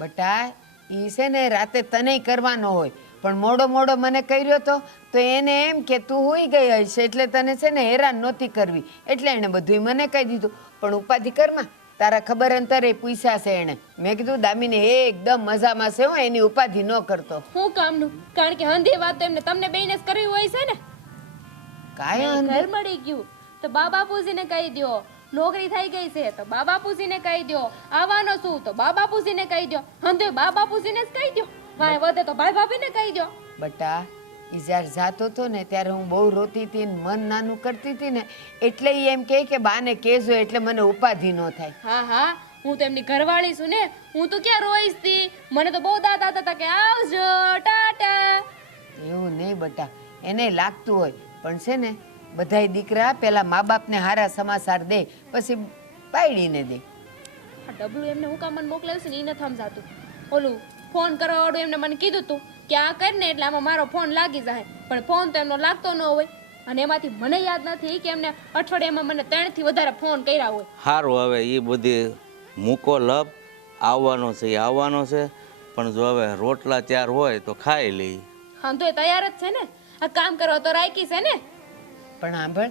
બટા એ છે ને રાતે તને કરવાનો હોય, પણ મોડો મને કર્યો તો એને એમ કે તું હોઈ ગઈ હશે એટલે તને છે ને હેરાન નહોતી કરવી, એટલે એને બધું મને કહી દીધું. પણ ઉપાધિ કરમાં તારા ખબર અંતરે પૂછ્યા છે એને. મેં કીધું દામિની એકદમ મજામાં છે હો, એની ઉપાધિ ન કરતો. હું કામનું? કારણ કે હંધી વાત તો એમને તમને બેયને જ કરવી હોય છે ને. કાંઈ ઘર વાંધો મળી ગયું તો બા બાપુજીને કહી દો. નોકરી થઈ ગઈ છે તો બા બાપુજીને કહી દો. આવવાનો શું તો બા બાપુજીને કહી દો. હંધે બા બાપુજીને જ કહી દો. વાય વધે તો ભાઈ ભાભીને કહી દો. બટા એ જ્યારે જાતો હતો ને ત્યારે હું બહુ રોતી હતી ને મન નાનું કરતી હતી ને એટલે ઈ એમ કહે કે બાને કહેજો એટલે મને ઉપાધિ ન થાય. હા હા, હું તો એમની ઘરવાળી છું ને. હું તો ક્યાં રોઈશ તી? મને તો બહુ દાદ આવતા હતા કે આવજો ટાટા. એવું નહીં બટા, એને લાગતું હોય પણ છે ને બધાય દીકરા પેલા મા બાપને હારા સમાચાર દે પછી બાયડીને દે. આ ડબલું એમને હું કામ મને મોકલાવ્યું છે ને એ નથી સમજાતું. ઓલું ફોન કરવા વાળું એમને મને કીધું તું કે આ કરીને એટલે આમાં મારો ફોન લાગી જાય, પણ ફોન તો એમનો લાગતો ન હોય. અને એમાંથી મને યાદ નથી કે એમને અઠવાડિયામાં મને 3 થી વધારે ફોન કર્યા હોય. સારું, હવે એ બધી મૂકો લપ. આવવાનો છે એ આવવાનો છે, પણ જો હવે રોટલા ત્યાર હોય તો ખાઈ લઈ. હા તો એ તૈયાર જ છે ને. આ કામ કરવા તો રાયકી છે ને. પણ સાંભળ,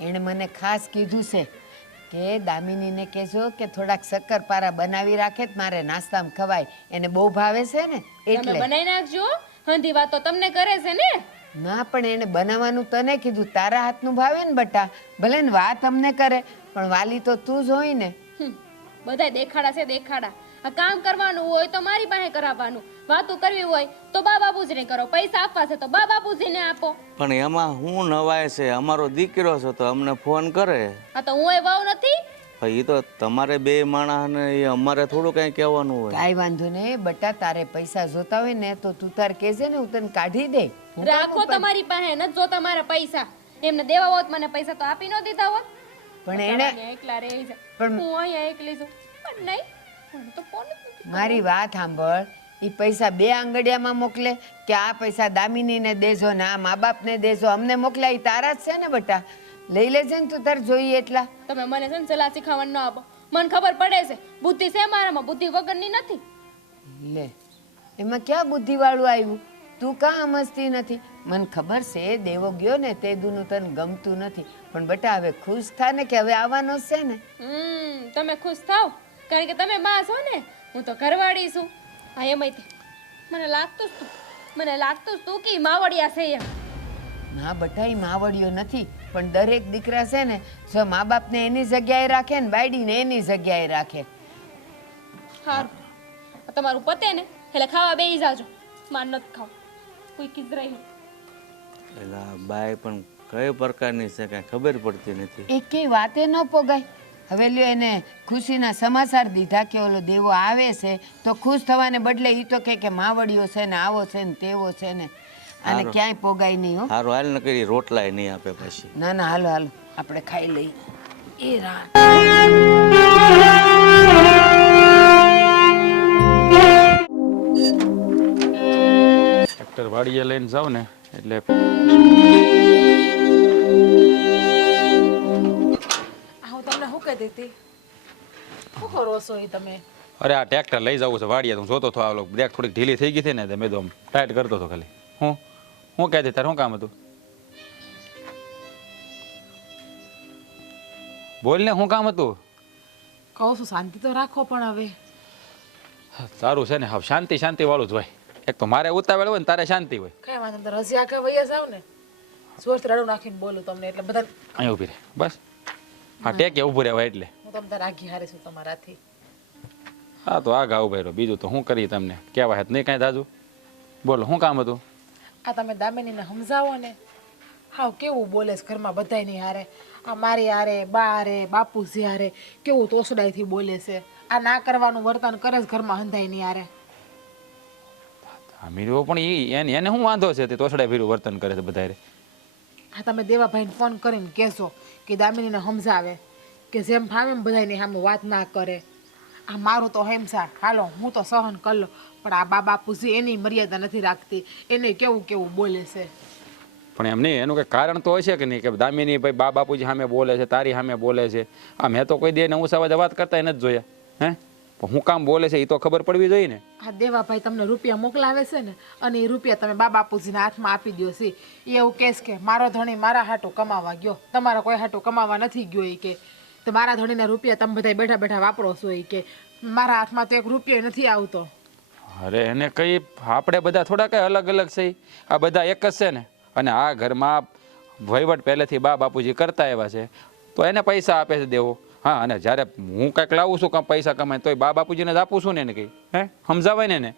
એણે મને ખાસ કીધું છે કે દામિનીને કહેજો કે થોડાક શક્કરપારા બનાવી રાખે તો મારે નાસ્તામાં ખવાય. એને બહુ ભાવે છે ને તમે એટલે. બનાવી નાખજો. હંધી વાત તો તમને કરે છે ને. ના પણ એને બનાવવાનું તને કીધું, તારા હાથનું ભાવે ને બટા. ભલે ને વાત અમને કરે પણ વાલી તો તું જ હોય ને. બધાય દેખાડા છે દેખાડા. આ કામ કરવાનું હોય તો મારી પાસે કરાવવાનું. વાતો કરવી હોય તો બા બાપુજીને કરો. પૈસા આપવા છે તો બા બાપુજીને આપો. પણ એમાં હું નવાય છે? અમારો દીકરો છે તો અમને ફોન કરે. આ તો હું એ વાવ નથી. એ તો તમારે બે માણસને એ અમારે થોડું કઈ કહેવાનું હોય. કાંઈ વાંધો નહીં બટા, તારે પૈસા જોતા હોય ને તો તું તાર કહેજે ને, હું તને કાઢી દે. હું કામ રાખો ઉપાધિ- તમારી પાસે. ન જો તમારા પૈસા એમને દેવા હોત મને પૈસા તો આપી ન દીધા હોત. પણ એણે અહીંયા એકલા રહી જાય. પણ- હું અહીંયા એકલી છું. પણ નહીં, મને તો ફોન જ નથી. મારી વાત સાંભળ, એ પૈસા 2 આંગળિયામાં મોકલે કે આ પૈસા દામિનીને દેજો ને આ મા બાપને દેજો, અમને મોકલ્યા એ તારા જ છે ને બટા. લઈ લેજે ને તું તાર જોઈએ એટલા. તમે મને છે ને સલાહ શીખવવાનું ન આપો. મને ખબર પડે છે બુદ્ધિ છે મારામાં, બુદ્ધિ વગરની નથી. લે એમાં ક્યાં બુદ્ધિ વાળું આવ્યું? તું કાં સમજતી નથી? મને ખબર છે દેવો ગયો ને તે દુનું તને ગમતું નથી, પણ બટા હવે ખુશ થા ને કે હવે આવવાનો જ છે ને. તમે ખુશ થાવ કારણ કે તમે માં છો ને. હું તો ઘરવાળી છું. હા એમાંય તે મને લાગતું જ તું, મને લાગતું જ તું કે માવડિયા છે એમ. ના બટા, ઈ માવડિયો નથી, પણ દરેક દીકરા છે ને જો મા બાપને એની જગ્યાએ રાખે ને બાયડીને એની જગ્યાએ રાખે. સારું, તમારું પતે ને એટલે ખાવા બેસી જાજો. માર નથી ખાવ કોઈ કિસ રહી. એટલે બાય પણ કઈ પ્રકારની છે કઈ ખબર પડતી નથી. એકેય વાતે ન પોગાય. હવે લ્યો એને ખુશીના સમાચાર દીધા કે ઓલો દેવો આવે છે તો ખુશ થવાને બદલે ઈ તો કે માવડિયો છે ને આવો છે ને તેવો છે ને. અને હારું. ક્યાંય પોગાય નહીં હો. સારું, હાલ ને કરી રોટલાય નહીં આપે પછી. ના ના, હાલો હાલો આપણે ખાઈ લઈએ. એ રાત ટ્રેક્ટર વાડીએ લઈને જાવ ને એટલે આ હું તમને શું કહેતી હતી? શું કરો છો એ તમે? અરે આ ટ્રેક્ટર લઈ જવું છે વાડીએ. હું જોતો હતો આ લોકો બ્રેક થોડીક ઢીલી થઈ ગઈ હતી ને મેં તો આમ ટાઈટ કરતો હતો ખાલી. હું કહેતી તારે શું કામ હતું? બોલ ને, શું કામ હતું? કહું છું શાંતિ તો રાખો. પણ હવે સારું છે ને, હવે શાંતિ શાંતિ વાળું જ હોય. એક તો મારે ઉતાવળ હોય ને તારે શાંતિ હોય. કઈ વાંધો નહીં. રજી આખા વૈયા જાવ ને જોરથી રડું નાખીને બોલું તમને એટલે બધા અહીં ઊભી રહે બસ. હા ટેકે ઊભું રહેવાય એટલે. હું તમને રાગી હારે છું તમારાથી. હા તો આગા ઉભા રહ્યો. બીજું તો શું કરીએ તમને કહેવાય જ નહીં કાંઈ દાદુ. બોલો શું કામ હતું? આ તમે દામિનીને સમજાવો ને. હાવ કેવું બોલે છે ઘરમાં બધાયની હારે. આ મારી હારે, બા હારે, બાપુજી હારે કેવું તોસડાઈથી બોલે છે. આ ના કરવાનું વર્તન કરે છે ઘરમાં હંધાઈની હારે. અમીરો પણ એને શું વાંધો છે? તે તોસડાય ભીરું વર્તન કરે છે બધા. આ તમે દેવાભાઈને ફોન કરીને કહેશો કે દામિનીને સમજાવે કે જેમ ફાવે એમ બધાયની સામે વાત ના કરે. આ મારું તો હેમસા હાલો હું તો સહન કરી લો, પણ આ બા બાપુજી એની મર્યાદા નથી રાખતી. એને કેવું કેવું બોલે છે. પણ એમ નહીં, એનું કંઈ કારણ તો હશે કે નહીં કે દામિની ભાઈ બા બાપુજી સામે બોલે છે, તારી સામે બોલે છે. આ મેં તો કોઈ દે ને ઊંચા અવાજે વાત કરતા નથી જોયા. હે પણ હું કામ બોલે છે એ તો ખબર પડવી જોઈએ ને. આ દેવાભાઈ તમને રૂપિયા મોકલાવે છે ને અને એ રૂપિયા તમે બા બાપુજીના હાથમાં આપી દો છે. એ એવું કહેશ કે મારો ધણી મારા હાટું કમાવા ગયો, તમારા કોઈ હાટું કમાવા નથી ગયો. એ કે તો મારા ધણીના રૂપિયા તમે બધા બેઠા બેઠા વાપરો છો ઈ કે મારા હાથમાં તો 1 રૂપિયો નથી આવતો. અરે એને કઈ આપણે બધા થોડા કઈ અલગ અલગ છે આ બધા એક જ છે ને અને આ ઘરમાં વહીવટ પહેલેથી બાપુજી કરતા એવા છે તો એને પૈસા આપે છે દેવો હા અને જ્યારે હું કંઈક લાવું છું કાં પૈસા કમાય તોય બાપુજીને જ આપું છું ને એને કંઈ હે સમજાવાય ને એને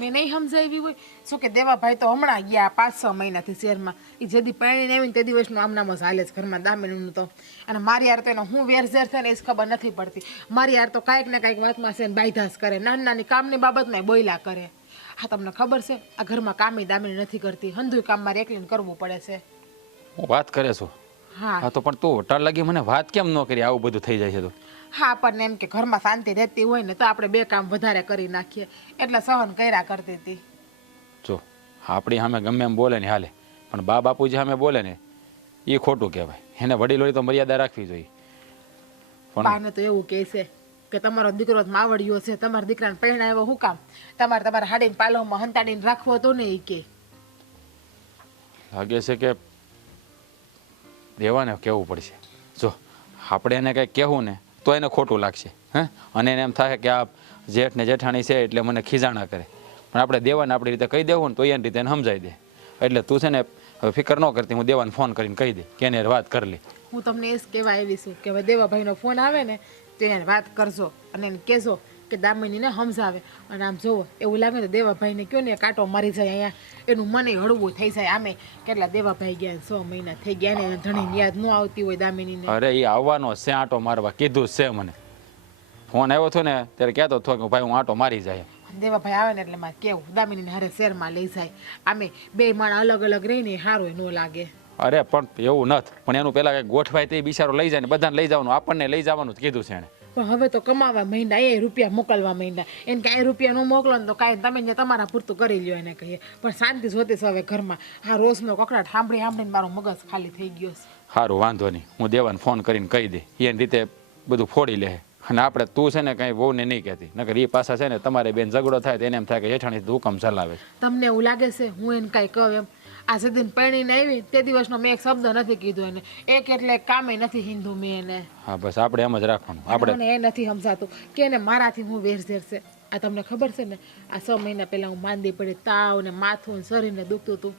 મેં નહીં સમજાવી હોય શું કે દેવાભાઈ તો હમણાં ગયા 5-6 મહિનાથી શહેરમાં એ જેદી પરણીને આવીને તે દિવસનું આમનામ જ હાલે છે ઘરમાં દામિનીનું તો અને મારી યાર તો એનો હું વેરઝેર છે ને એ જ ખબર નથી પડતી મારી યાર તો કાંઈક ને કાંઈક વાતમાં છે ને બાયધાસ કરે નાની નાની કામની બાબતમાં બોયલા કરે હા તમને ખબર છે આ ઘરમાં કામે દામિની નથી કરતી હંધુય કામ મારે એકલીને કરવું પડે છે હું વાત કરે છો હા હા તો પણ તું અટાર લાગી મને વાત કેમ ન કરી આવું બધું થઈ જાય છે તો હા આપણને એમ કે ઘરમાં શાંતિ રહેતી હોય ને તો આપણે 2 કામ વધારે કરી નાખીએ એટલે સહન કર્યા કરતી હતી જો આપણી સામે ગમે એમ બોલે ને હાલે પણ બાપુજી સામે બોલે ને એ ખોટું કહેવાય એને વડીલોની તો મર્યાદા રાખવી જોઈએ પણ પાને તો એવું કહે છે કે તમારો દીકરો માવડિયો છે તમારા દીકરાને પરણાવ્યો હું કામ તમારા હાડીને પાલવમાં હંતાડીને રાખવો તો ને ઈ કે લાગે છે કે દેવાને કહેવું પડશે જો આપણે એને કંઈક કહેવું ને તો એને ખોટું લાગશે હે અને એને એમ થાય કે આ જેઠ ને જેઠાણી છે એટલે મને ખીજાણા કરે પણ આપણે દેવાને આપણી રીતે કહી દેવું ને તો એની રીતે એને સમજાવી દે એટલે તું છે ને હવે ફિકર ન કરતી હું દેવાને ફોન કરીને કહી દે કે એને વાત કરી લે હું તમને એ જ કહેવા આવી છું કે હવે દેવાભાઈનો ફોન આવે ને તો એને વાત કરજો અને એને કહેજો કે દામિનીને સમજાવે અને આમ જોવો એવું લાગે તો દેવાભાઈને કયો ને કાંટો મારી જાય અહીંયા એનું મને હળવું થઈ જાય આમે કેટલા દેવાભાઈ ગયા 6 મહિના થઈ ગયા ને એને ધણીને યાદ ન આવતી હોય દામિનીને અરે એ આવવાનો છે આંટો મારવા કીધું જ છે મને ફોન આવ્યો હતો ને ત્યારે કહેતો હતો કે ભાઈ હું આંટો મારી જાય દેવાભાઈ આવે ને એટલે મારે કેવું દામિનીને હારે શહેરમાં લઈ જાય આમે 2 માણા અલગ અલગ રહીને સારું ન લાગે અરે પણ એવું નથી પણ એનું પેલા કંઈક ગોઠવાય તે બિચારો લઈ જાય ને બધાને લઈ જવાનું આપણને લઈ જવાનું જ કીધું છે એને પણ હવે તો કમાવા માંડ્યા એ રૂપિયા મોકલવા માંડ્યા એને કાંઈ રૂપિયા ન મોકલો ને તો કાંઈ તમે ને તમારા પૂરતું કરી લ્યો એને કહીએ પણ શાંતિ જોતી છે હવે ઘરમાં આ રોજનો કકડાટ સાંભળીને મારો મગજ ખાલી થઈ ગયો છે સારું વાંધો નહીં હું દેવાને ફોન કરીને કહી દે એની રીતે બધું ફોડી લે અને આપણે તું છે ને કંઈ વહુને નહીં કહેતી નકર એ પાછા છે ને તમારે બેન ઝઘડો થાય તો એને એમ થાય કે જેઠાણી હુકમ ચલાવે છે તમને એવું લાગે છે હું એને કાંઈ કહું એમ આ જેદિન પરણીને આવી તે દિવસનો મેં એક શબ્દ નથી કીધું એને એક એટલે કામે નથી હિન્દુ મેં એને હા બસ આપણે એમ જ રાખવાનું આપણે મને એ નથી સમજાતું કે એને મારાથી હું વેરઝેર છે આ તમને ખબર છે ને આ 6 મહિના પહેલા હું માંદી પડી તાવ ને માથું ને શરીરને દુખતું હતું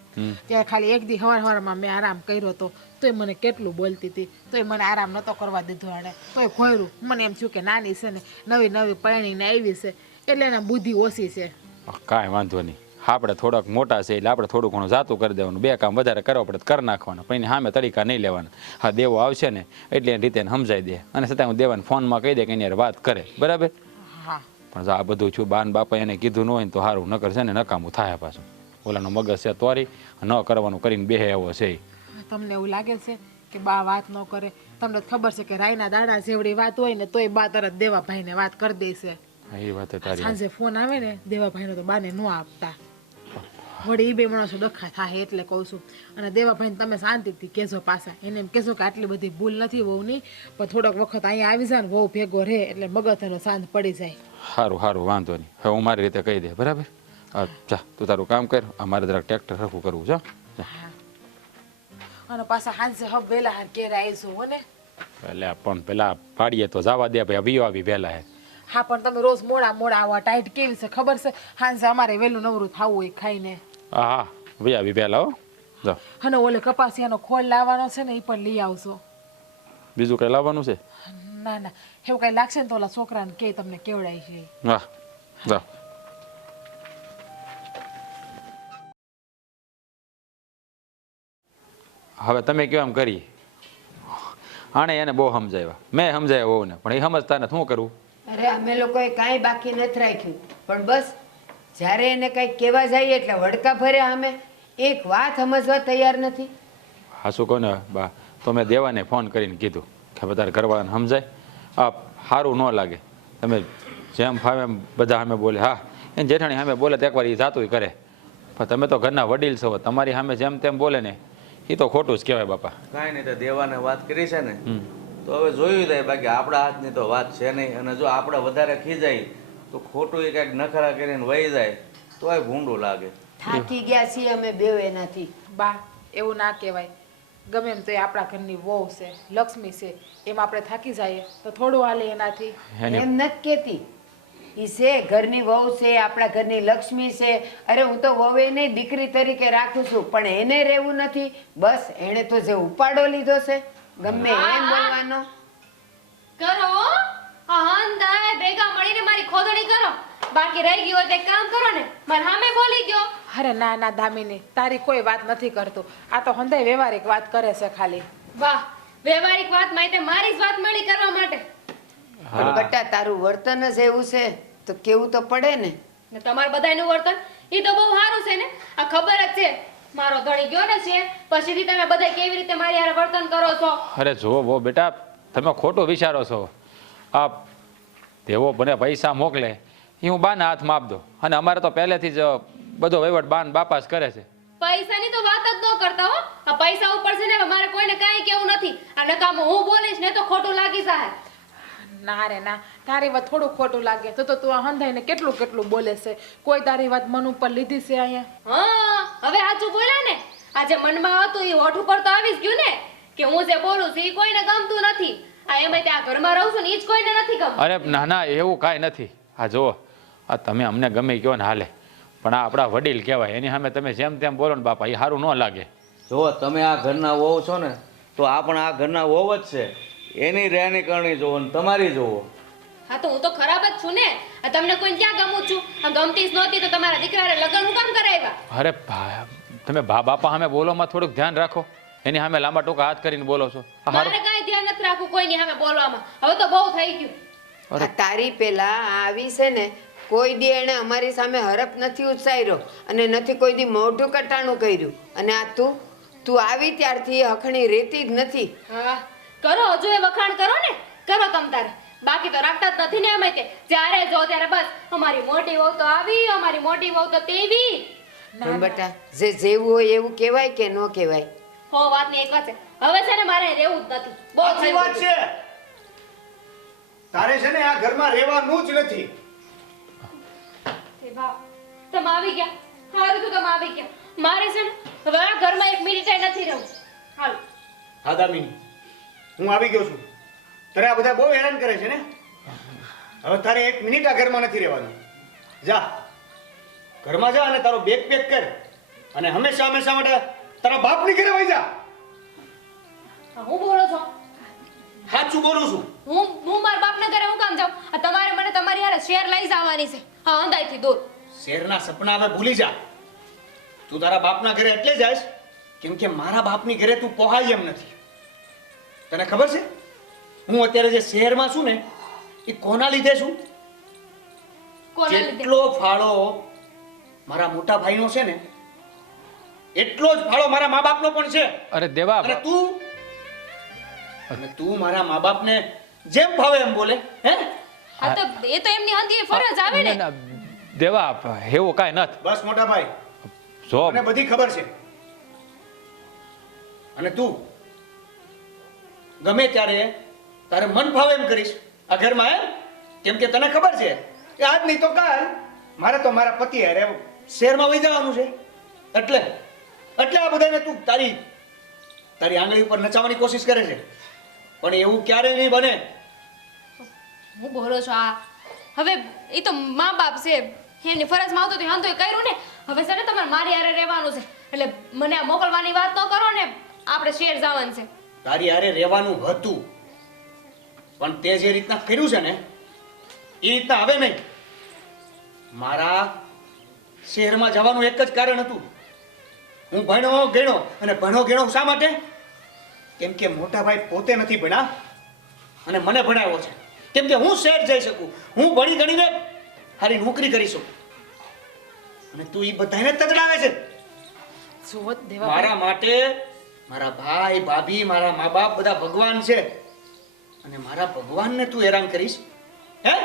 ત્યારે ખાલી એક દી હવારમાં મેં આરામ કર્યો હતો તોય મને કેટલું બોલતી હતી તોય મને આરામ નતો કરવા દીધો એણે તોય ખોયરું મને એમ થયું કે નાની છે ને નવી પરણીને આવી છે એટલે એના બુદ્ધિ ઓછી છે કાંઈ વાંધો નહીં આપણે થોડાક મોટા છે એટલે આપણે થોડું ઘણું જાતું કરી દેવાનું 2 કામ વધારે કરવા પડે કરી નાખવાના પણ એની સામે તરીકા નહીં લેવાના હા દેવો આવશે ને એટલે એની રીતે સમજાઈ દે અને છતાં હું દેવાને ફોનમાં કહી દે કે એની વાત કરે બરાબર હા પણ આ બધું છું બાન બાપા એને કીધું ન હોય ને તો સારું નકર છે ને નકામું થાય પાછું ઓલાનો મગજ છે તોરી ન કરવાનું કરીને બેહે એવો છે તમને એવું લાગે છે કે બા વાત ન કરે તમને ખબર છે કે રાયના દાડા જેવડી વાત હોય ને તોય બા તરત દેવાભાઈને વાત કરી દે છે એ વાત તારી સાંજે ફોન આવે ને દેવાભાઈનો તો બાને ન આપતા વળી એ 2 માણસો ડખા થાય એટલે કહું છું અને દેવાભાઈને તમે શાંતિથી કહેજો પાછા એને એમ કહેજો કે આટલી બધી ભૂલ નથી વહુની પણ થોડોક વખત અહીંયા આવી જાય ને વહુ ભેગો રહે એટલે મગજ એનો શાંત પડી જાય સારું વાંધો નહીં હવે હું મારી રીતે કહી દે બરાબર હા જા તું તારું કામ કર અમારે જરાક ટ્રેક્ટર સરખું કરવું છે અને પાછા સાંજે હબ વહેલા હાર ઘેર આવીશું હો ને એટલે પણ પેલા પાડીએ તો જવા દે ભાઈ અભી આવી વહેલા હે હા પણ તમે રોજ મોડા આવા ટાઈટ કેવી છે ખબર છે સાંજે અમારે વહેલું નવરું થવું હોય ખાઈને હા ભાઈ આવી વહેલા હો જાઓ અને ઓલે કપાસિયાનો ખોળ લાવવાનો છે ને એ પણ લઈ આવશો બીજું કંઈ લાવવાનું છે ના ના એવું કઈ લાગશે ને તો ઓલા છોકરાને કે તમને કેવડાય છે હા જાઓ હવે તમે કેમ એમ કરી આણે એને બહુ સમજાવ્યા મેં સમજાવ્યા હોઉં ને પણ એ સમજતા નથી શું કરવું અરે અમે લોકોએ કાંઈ બાકી નથી રાખ્યું પણ બસ જ્યારે એને કંઈક કહેવા જઈએ એટલે વડકા ભરે અમે એક વાત સમજવા તૈયાર નથી હા શું કહો ને બા તો મેં દેવાને ફોન કરીને કીધું કે વધારે કરવાને સમજાય આ સારું ન લાગે તમે જેમ ફાવે એમ બધા સામે બોલે હા એને જેઠાણી સામે બોલે તો એકવાર એ જાતું કરે પણ તમે તો ઘરના વડીલ છો તમારી સામે જેમ તેમ બોલે ને એ તો ખોટું જ કહેવાય બાપા કાંઈ નહીં તો દેવાને વાત કરી છે ને તો હવે જોયું જાય બાકી આપણા હાથની તો વાત છે નહીં અને જો આપણે વધારે ખીજાય તો ખોટું એ કંઈક નખરા કરીને વહી જાય તોય ભૂંડું લાગે થાકી ગયા છીએ અમે બેવ એનાથી બા એવું ના કહેવાય ગમે એમ તો એ આપણા ઘરની વહુ છે, લક્ષ્મી છે, એમ આપણે થાકી જઈએ તો થોડું હાલે એનાથી. એમ નથી કેતી ઈ છે ઘરની વહુ છે, આપણા ઘરની લક્ષ્મી છે. અરે હું તો વહુએ નહીં દીકરી તરીકે રાખું છું, પણ એને રહેવું નથી. બસ એણે તો જે ઉપાડો લીધો છે ગમે એમ બોલવાનો. કરો આ હંધાય ભેગા મળીને મારી ખોદણી કરો. બાકી રહી ગયું હોય તો એક કામ કરો ને, મારા સામે બોલી ગયો. અરે ના ના દામિની, તારી કોઈ વાત નથી કરતું. આ તો હંધાય વ્યવહારિક વાત કરે છે ખાલી. વાહ, વ્યવહારિક વાત માં તે મારી જ વાત મળી કરવા માટે. પણ બટા તારું વર્તન જ એવું છે તો કેવું તો પડે ને. ને તમારા બધાયનું વર્તન ઈ તો બહુ સારું છે ને. આ ખબર જ છે મારો ધણી ગયો ને છે પછીથી તમે બધા કેવી રીતે મારી હારે વર્તન કરો છો. અરે જુઓ બહુ બેટા, તમે ખોટું વિચારો છો. આ તેઓ મને પૈસા મોકલે એ હું બાના હાથમાં આપ દો, અને અમારે તો પહેલેથી જ બધો વહીવટ બાન બાપા જ કરે છે. પૈસાની તો વાત જ ન કરતા હો. આ પૈસા ઉપર છે ને મારે કોઈને કાંઈ કેવું નથી. આ નકામું હું બોલીશ ને તો ખોટું લાગી જાય. ના રે ના, તારી વાત થોડું ખોટું લાગે તો તું આ હંધાઈને કેટલું કેટલું બોલે છે. કોઈ તારી વાત મન ઉપર લીધી છે અહીંયા? હા, હવે સાચું બોલ્યા ને. આ જે મનમાં હતું એ હોઠ ઉપર તો આવી જ ગયું ને કે હું જે બોલું છું એ કોઈને ગમતું નથી. આ એમાં ત્યાં ઘરમાં રહું છું ને એ જ કોઈને નથી ગમતું. અરે ના ના, એવું કાંઈ નથી. આ જુઓ, આ તમે અમને ગમે કહો ને હાલે, પણ આ આપણા વડીલ કહેવાય, એની સામે તમે જેમ તેમ બોલો ને બાપા, એ સારું ન લાગે. જો તમે આ ઘરના વહુ છો ને, તો આ પણ આ ઘરના વહુ જ છે. એની રહેણી કરણી જોવો ને તમારી જોવો. હા તો હું તો ખરાબ જ છું ને. આ તમને કોઈ ક્યાં ગમું છું? આ ગમતી જ નહોતી તો તમારા દીકરાને લગ્ન હું કામ કરાવ્યા? અરે તમે બાપા સામે બોલોમાં થોડુંક ધ્યાન રાખો. એની સામે લાંબા ટૂંકા હાથ કરીને બોલો છો. આ મારે મારું કાંઈ ધ્યાન નથી રાખવું કોઈની સામે બોલવામાં. હવે તો બહુ થઈ ગયું. આ તારી પેલા આવી છે ને, કોઈ દી એણે અમારી સામે હરફ નથી ઉચ્ચાર્યો અને નથી કોઈ દી મોઢું કટાણું કર્યું. અને આ તું આવી ત્યારથી એ હખણી રહેતી જ નથી. હા કરો, હજુ એ વખાણ કરો ને, કરો તમ તારે. બાકી તો રાખતા જ નથી ને અમે તે. જ્યારે જો ત્યારે બસ અમારી મોટી વહુ તો આવી, અમારી મોટી વહુ તો તેવી. પણ બટા જે જેવું હોય એવું કહેવાય કે ન કહેવાય? હો વાતની એક વાત છે, હવે છે ને મારે રહેવું જ નથી. બહુ સાચી થઈ વાત ગયું. છે. તારે છે ને આ ઘરમાં રહેવાનું જ નથી. એ વાહ, તમે આવી ગયા. સારું તો તમે આવી ગયા. મારે છે ને હવે આ ઘરમાં એક મિનિટ નથી રહેવું. હાલો. હા દામિની, હું આવી ગયો છું. તારે આ બધા બહુ હેરાન કરે છે ને. હવે તારે એક મિનિટ આ ઘરમાં નથી રહેવાનું. જા ઘરમાં જા અને તારો બેગ પેક કર અને હંમેશા હંમેશા માટે તારા બાપની ઘરે વઈ જા. હા, હું બોલો છો? સાચું બોલું છું. હું મારા બાપના ઘરે હું કામ જાઉં? આ તમારે મને તમારી હારે શેર લઈ જવાની છે. હા, અંધાઈથી દૂર. શેરના સપના હવે ભૂલી જા. તું તારા બાપના ઘરે એટલે જાઈશ કેમ કે મારા બાપની ઘરે તું પહોંચાય એમ નથી. તને ખબર છે હું અત્યારે જે શહેરમાં છું ને એ કોના લીધે છું? કોના લીધે? જેટલો ફાળો મારા મોટા ભાઈનો છે ને એટલો જ ફાળો મારા મા બાપનો પણ છે. અરે દેવા, અને તું મારા મા બાપને જેમ ભાવે એમ બોલે હે? હા તો એ તો એમની હંધી ફરજ આવે ને. ના, દેવા એવું કાંઈ નથી. બસ મોટા ભાઈ, જો મને બધી ખબર છે. અને તું ગમે ત્યારે તારે મન ભાવે એમ કરીશ આ ઘરમાં એમ, કેમ કે તને ખબર છે કે આજ નહીં તો કાલ મારે તો મારા પતિ હારે શહેરમાં વહી જવાનું છે. એટલે આ બધાને તું તારી આંગળી ઉપર નચાવવાની કોશિશ કરે છે, પણ એવું ક્યારેય નહીં બને. હું બોલો છો આ? હવે એ તો મા બાપ છે, એમની ફરજમાં આવતું હતું તો કર્યું ને. હવે છે ને તમારે મારી હારે રહેવાનું છે, એટલે મને આ મોકલવાની વાત ન કરો ને. આપણે શેર જવાનું છે. તારી હારે રહેવાનું હતું પણ તે જે રીતના કર્યું છે ને એ રીતના હવે નહીં. મારા શહેરમાં જવાનું એક જ કારણ હતું. હું ભણ્યો ગણ્યો અને ભણ્યો ગણ્યો શા માટે? કેમ કે મોટા ભાઈ પોતે નથી ભણ્યા અને મને ભણાવ્યો છે. કેમ કે હું શહેર જઈ શકું, હું ભણી ગણીને સારી નોકરી કરી શકું. અને તું એ બધાને તગડાવે છે. જુઓ દેવા, મારા માટે મારા ભાઈ ભાભી મારા મા બાપ બધા ભગવાન છે અને મારા ભગવાનને તું હેરાન કરીશ હે?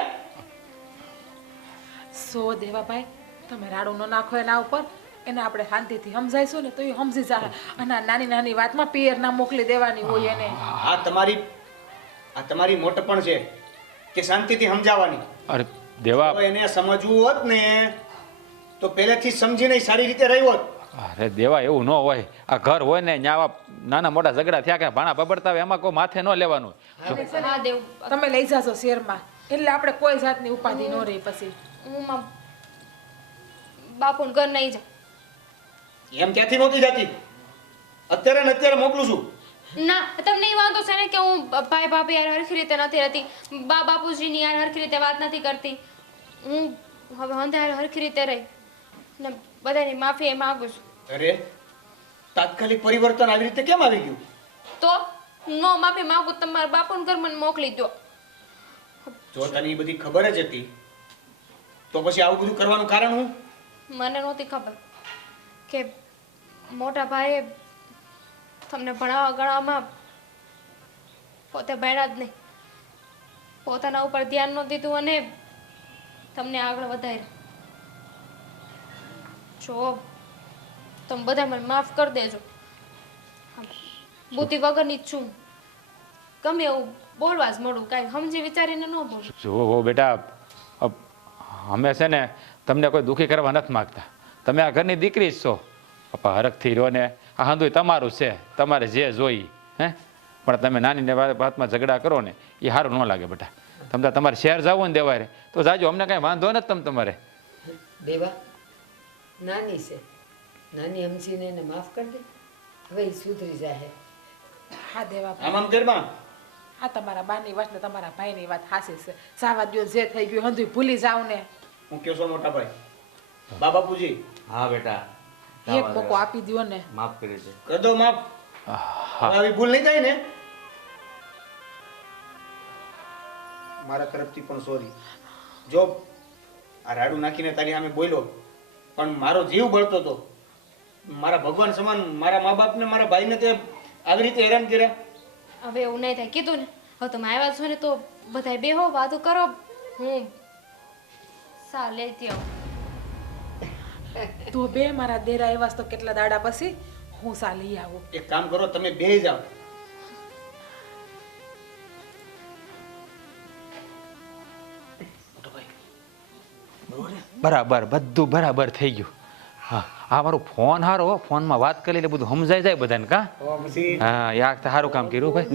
દેવાભાઈ તમે રાડું ન નાખો એના ઉપર. એને આપણે શાંતિથી સમજાઈશું ને તો એ સમજી જાય. અને આ નાની નાની વાતમાં પિયર ના મોકલી દેવાની હોય એને. આ તમારી મોટપણ છે કે શાંતિથી સમજાવવાની. અરે દેવા, તો એને સમજવું હોત ને તો પહેલેથી સમજીને સારી રીતે રહ્યો હોત. અરે દેવા એવું ન હોય. આ ઘર હોય ને ત્યાં આવા નાના મોટા ઝઘડા થયા કે ભાણા બબડતા હોય એમાં કોઈ માથે ન લેવાનું. હા દેવ તમે લઈ જાશો શહેરમાં એટલે આપણે કોઈ જાતની ઉપાધિ ન રહી પછી. હું બાપુને ઘર નહીં જાઉં. એમ ક્યાંથી નહોતી જતી? અત્યારે ને અત્યારે મોકલું છું. ના તમને એ વાંધો છે ને કે હું ભાઈ ભાભી યાર હરખી રીતે નથી રહેતી, બાપુજીની યાર હરખી રીતે વાત નથી કરતી. હું હવે હંધાય હરખી રીતે રહી ને બધાની માફી એ માંગુ છું. અરે તાત્કાલિક પરિવર્તન આવી રીતે કેમ આવી ગયું? તો નો માફી માંગુ તો તમારા બાપુને ઘર મને મોકલી દો. જો તને એ બધી ખબર જ હતી તો પછી આવું બધું કરવાનું કારણ હું? મને નહોતી ખબર કે મોટા ભાઈએ તમને ભણાવવા ગણાવવામાં પોતે ભણ્યા જ નહીં, પોતાના ઉપર ધ્યાન ન દીધું અને તમને આગળ વધાર્યા. જો તમે બધા મને માફ કરી દેજો. બુદ્ધિ વગરની જ છું, ગમે એવું બોલવા જ મળું, કાંઈ સમજી વિચારીને ન બોલું. જુઓ બેટા, અમે છે ને તમને કોઈ દુઃખી કરવા નથી માગતા. તમે આ ઘરની દીકરી જ છો. પપ્પા હરખથી રહ્યો ને આ હાંધુય તમારું છે, તમારે જે જોઈ હે. પણ તમે નાની વાતમાં ઝઘડા કરો ને એ સારું ન લાગે બેટા. તમે તમારે શહેર જવું ને દેવાય તો જાજો, અમને કાંઈ વાંધો નથી. તમે તમારે દેવા નાની છે, નાની સમજીને એને માફ કરી દે, હવે એ સુધરી જાય. હા દેવા આમ આમ કરમાં હા તમારા બાની વાત ને તમારા ભાઈની વાત હાસી છે. સાવા દ્યો જે થઈ ગયું હંધુય ભૂલી જાવ ને. હું કયો છો મોટા ભાઈ? બાપુજી હા બેટા, એક મોકો આપી દ્યો ને. માફ કરી દે. કરી દો માફ. આવી ભૂલ નહીં થાય ને? મારા તરફથી પણ સોરી. જો આ રાડું નાખીને તારી સામે બોલ્યો પણ મારો જીવ બળતો હતો. મારા ભગવાન સમાન મારા મા બાપને મારા ભાઈને તે આવી રીતે હેરાન કર્યા. હવે એવું નહીં થાય, કીધું ને. હવે તમે આવ્યા છો ને તો બધાય બેહો, વાતો કરો, હું સા લેતી આવું. તું બે મારા દેરા એવા તો કેટલા દાડા પછી હું સા લઈ આવું. એક કામ કરો, તમે બે જાઓ. બરાબર, બધું બરાબર થઈ ગયું. હા, આ મારો ફોન હારો, ફોનમાં વાત કરી એટલે બધું સમજાઈ જાય બધાને. કા તો પછી હા, યાર સારું કામ કર્યું ભાઈ.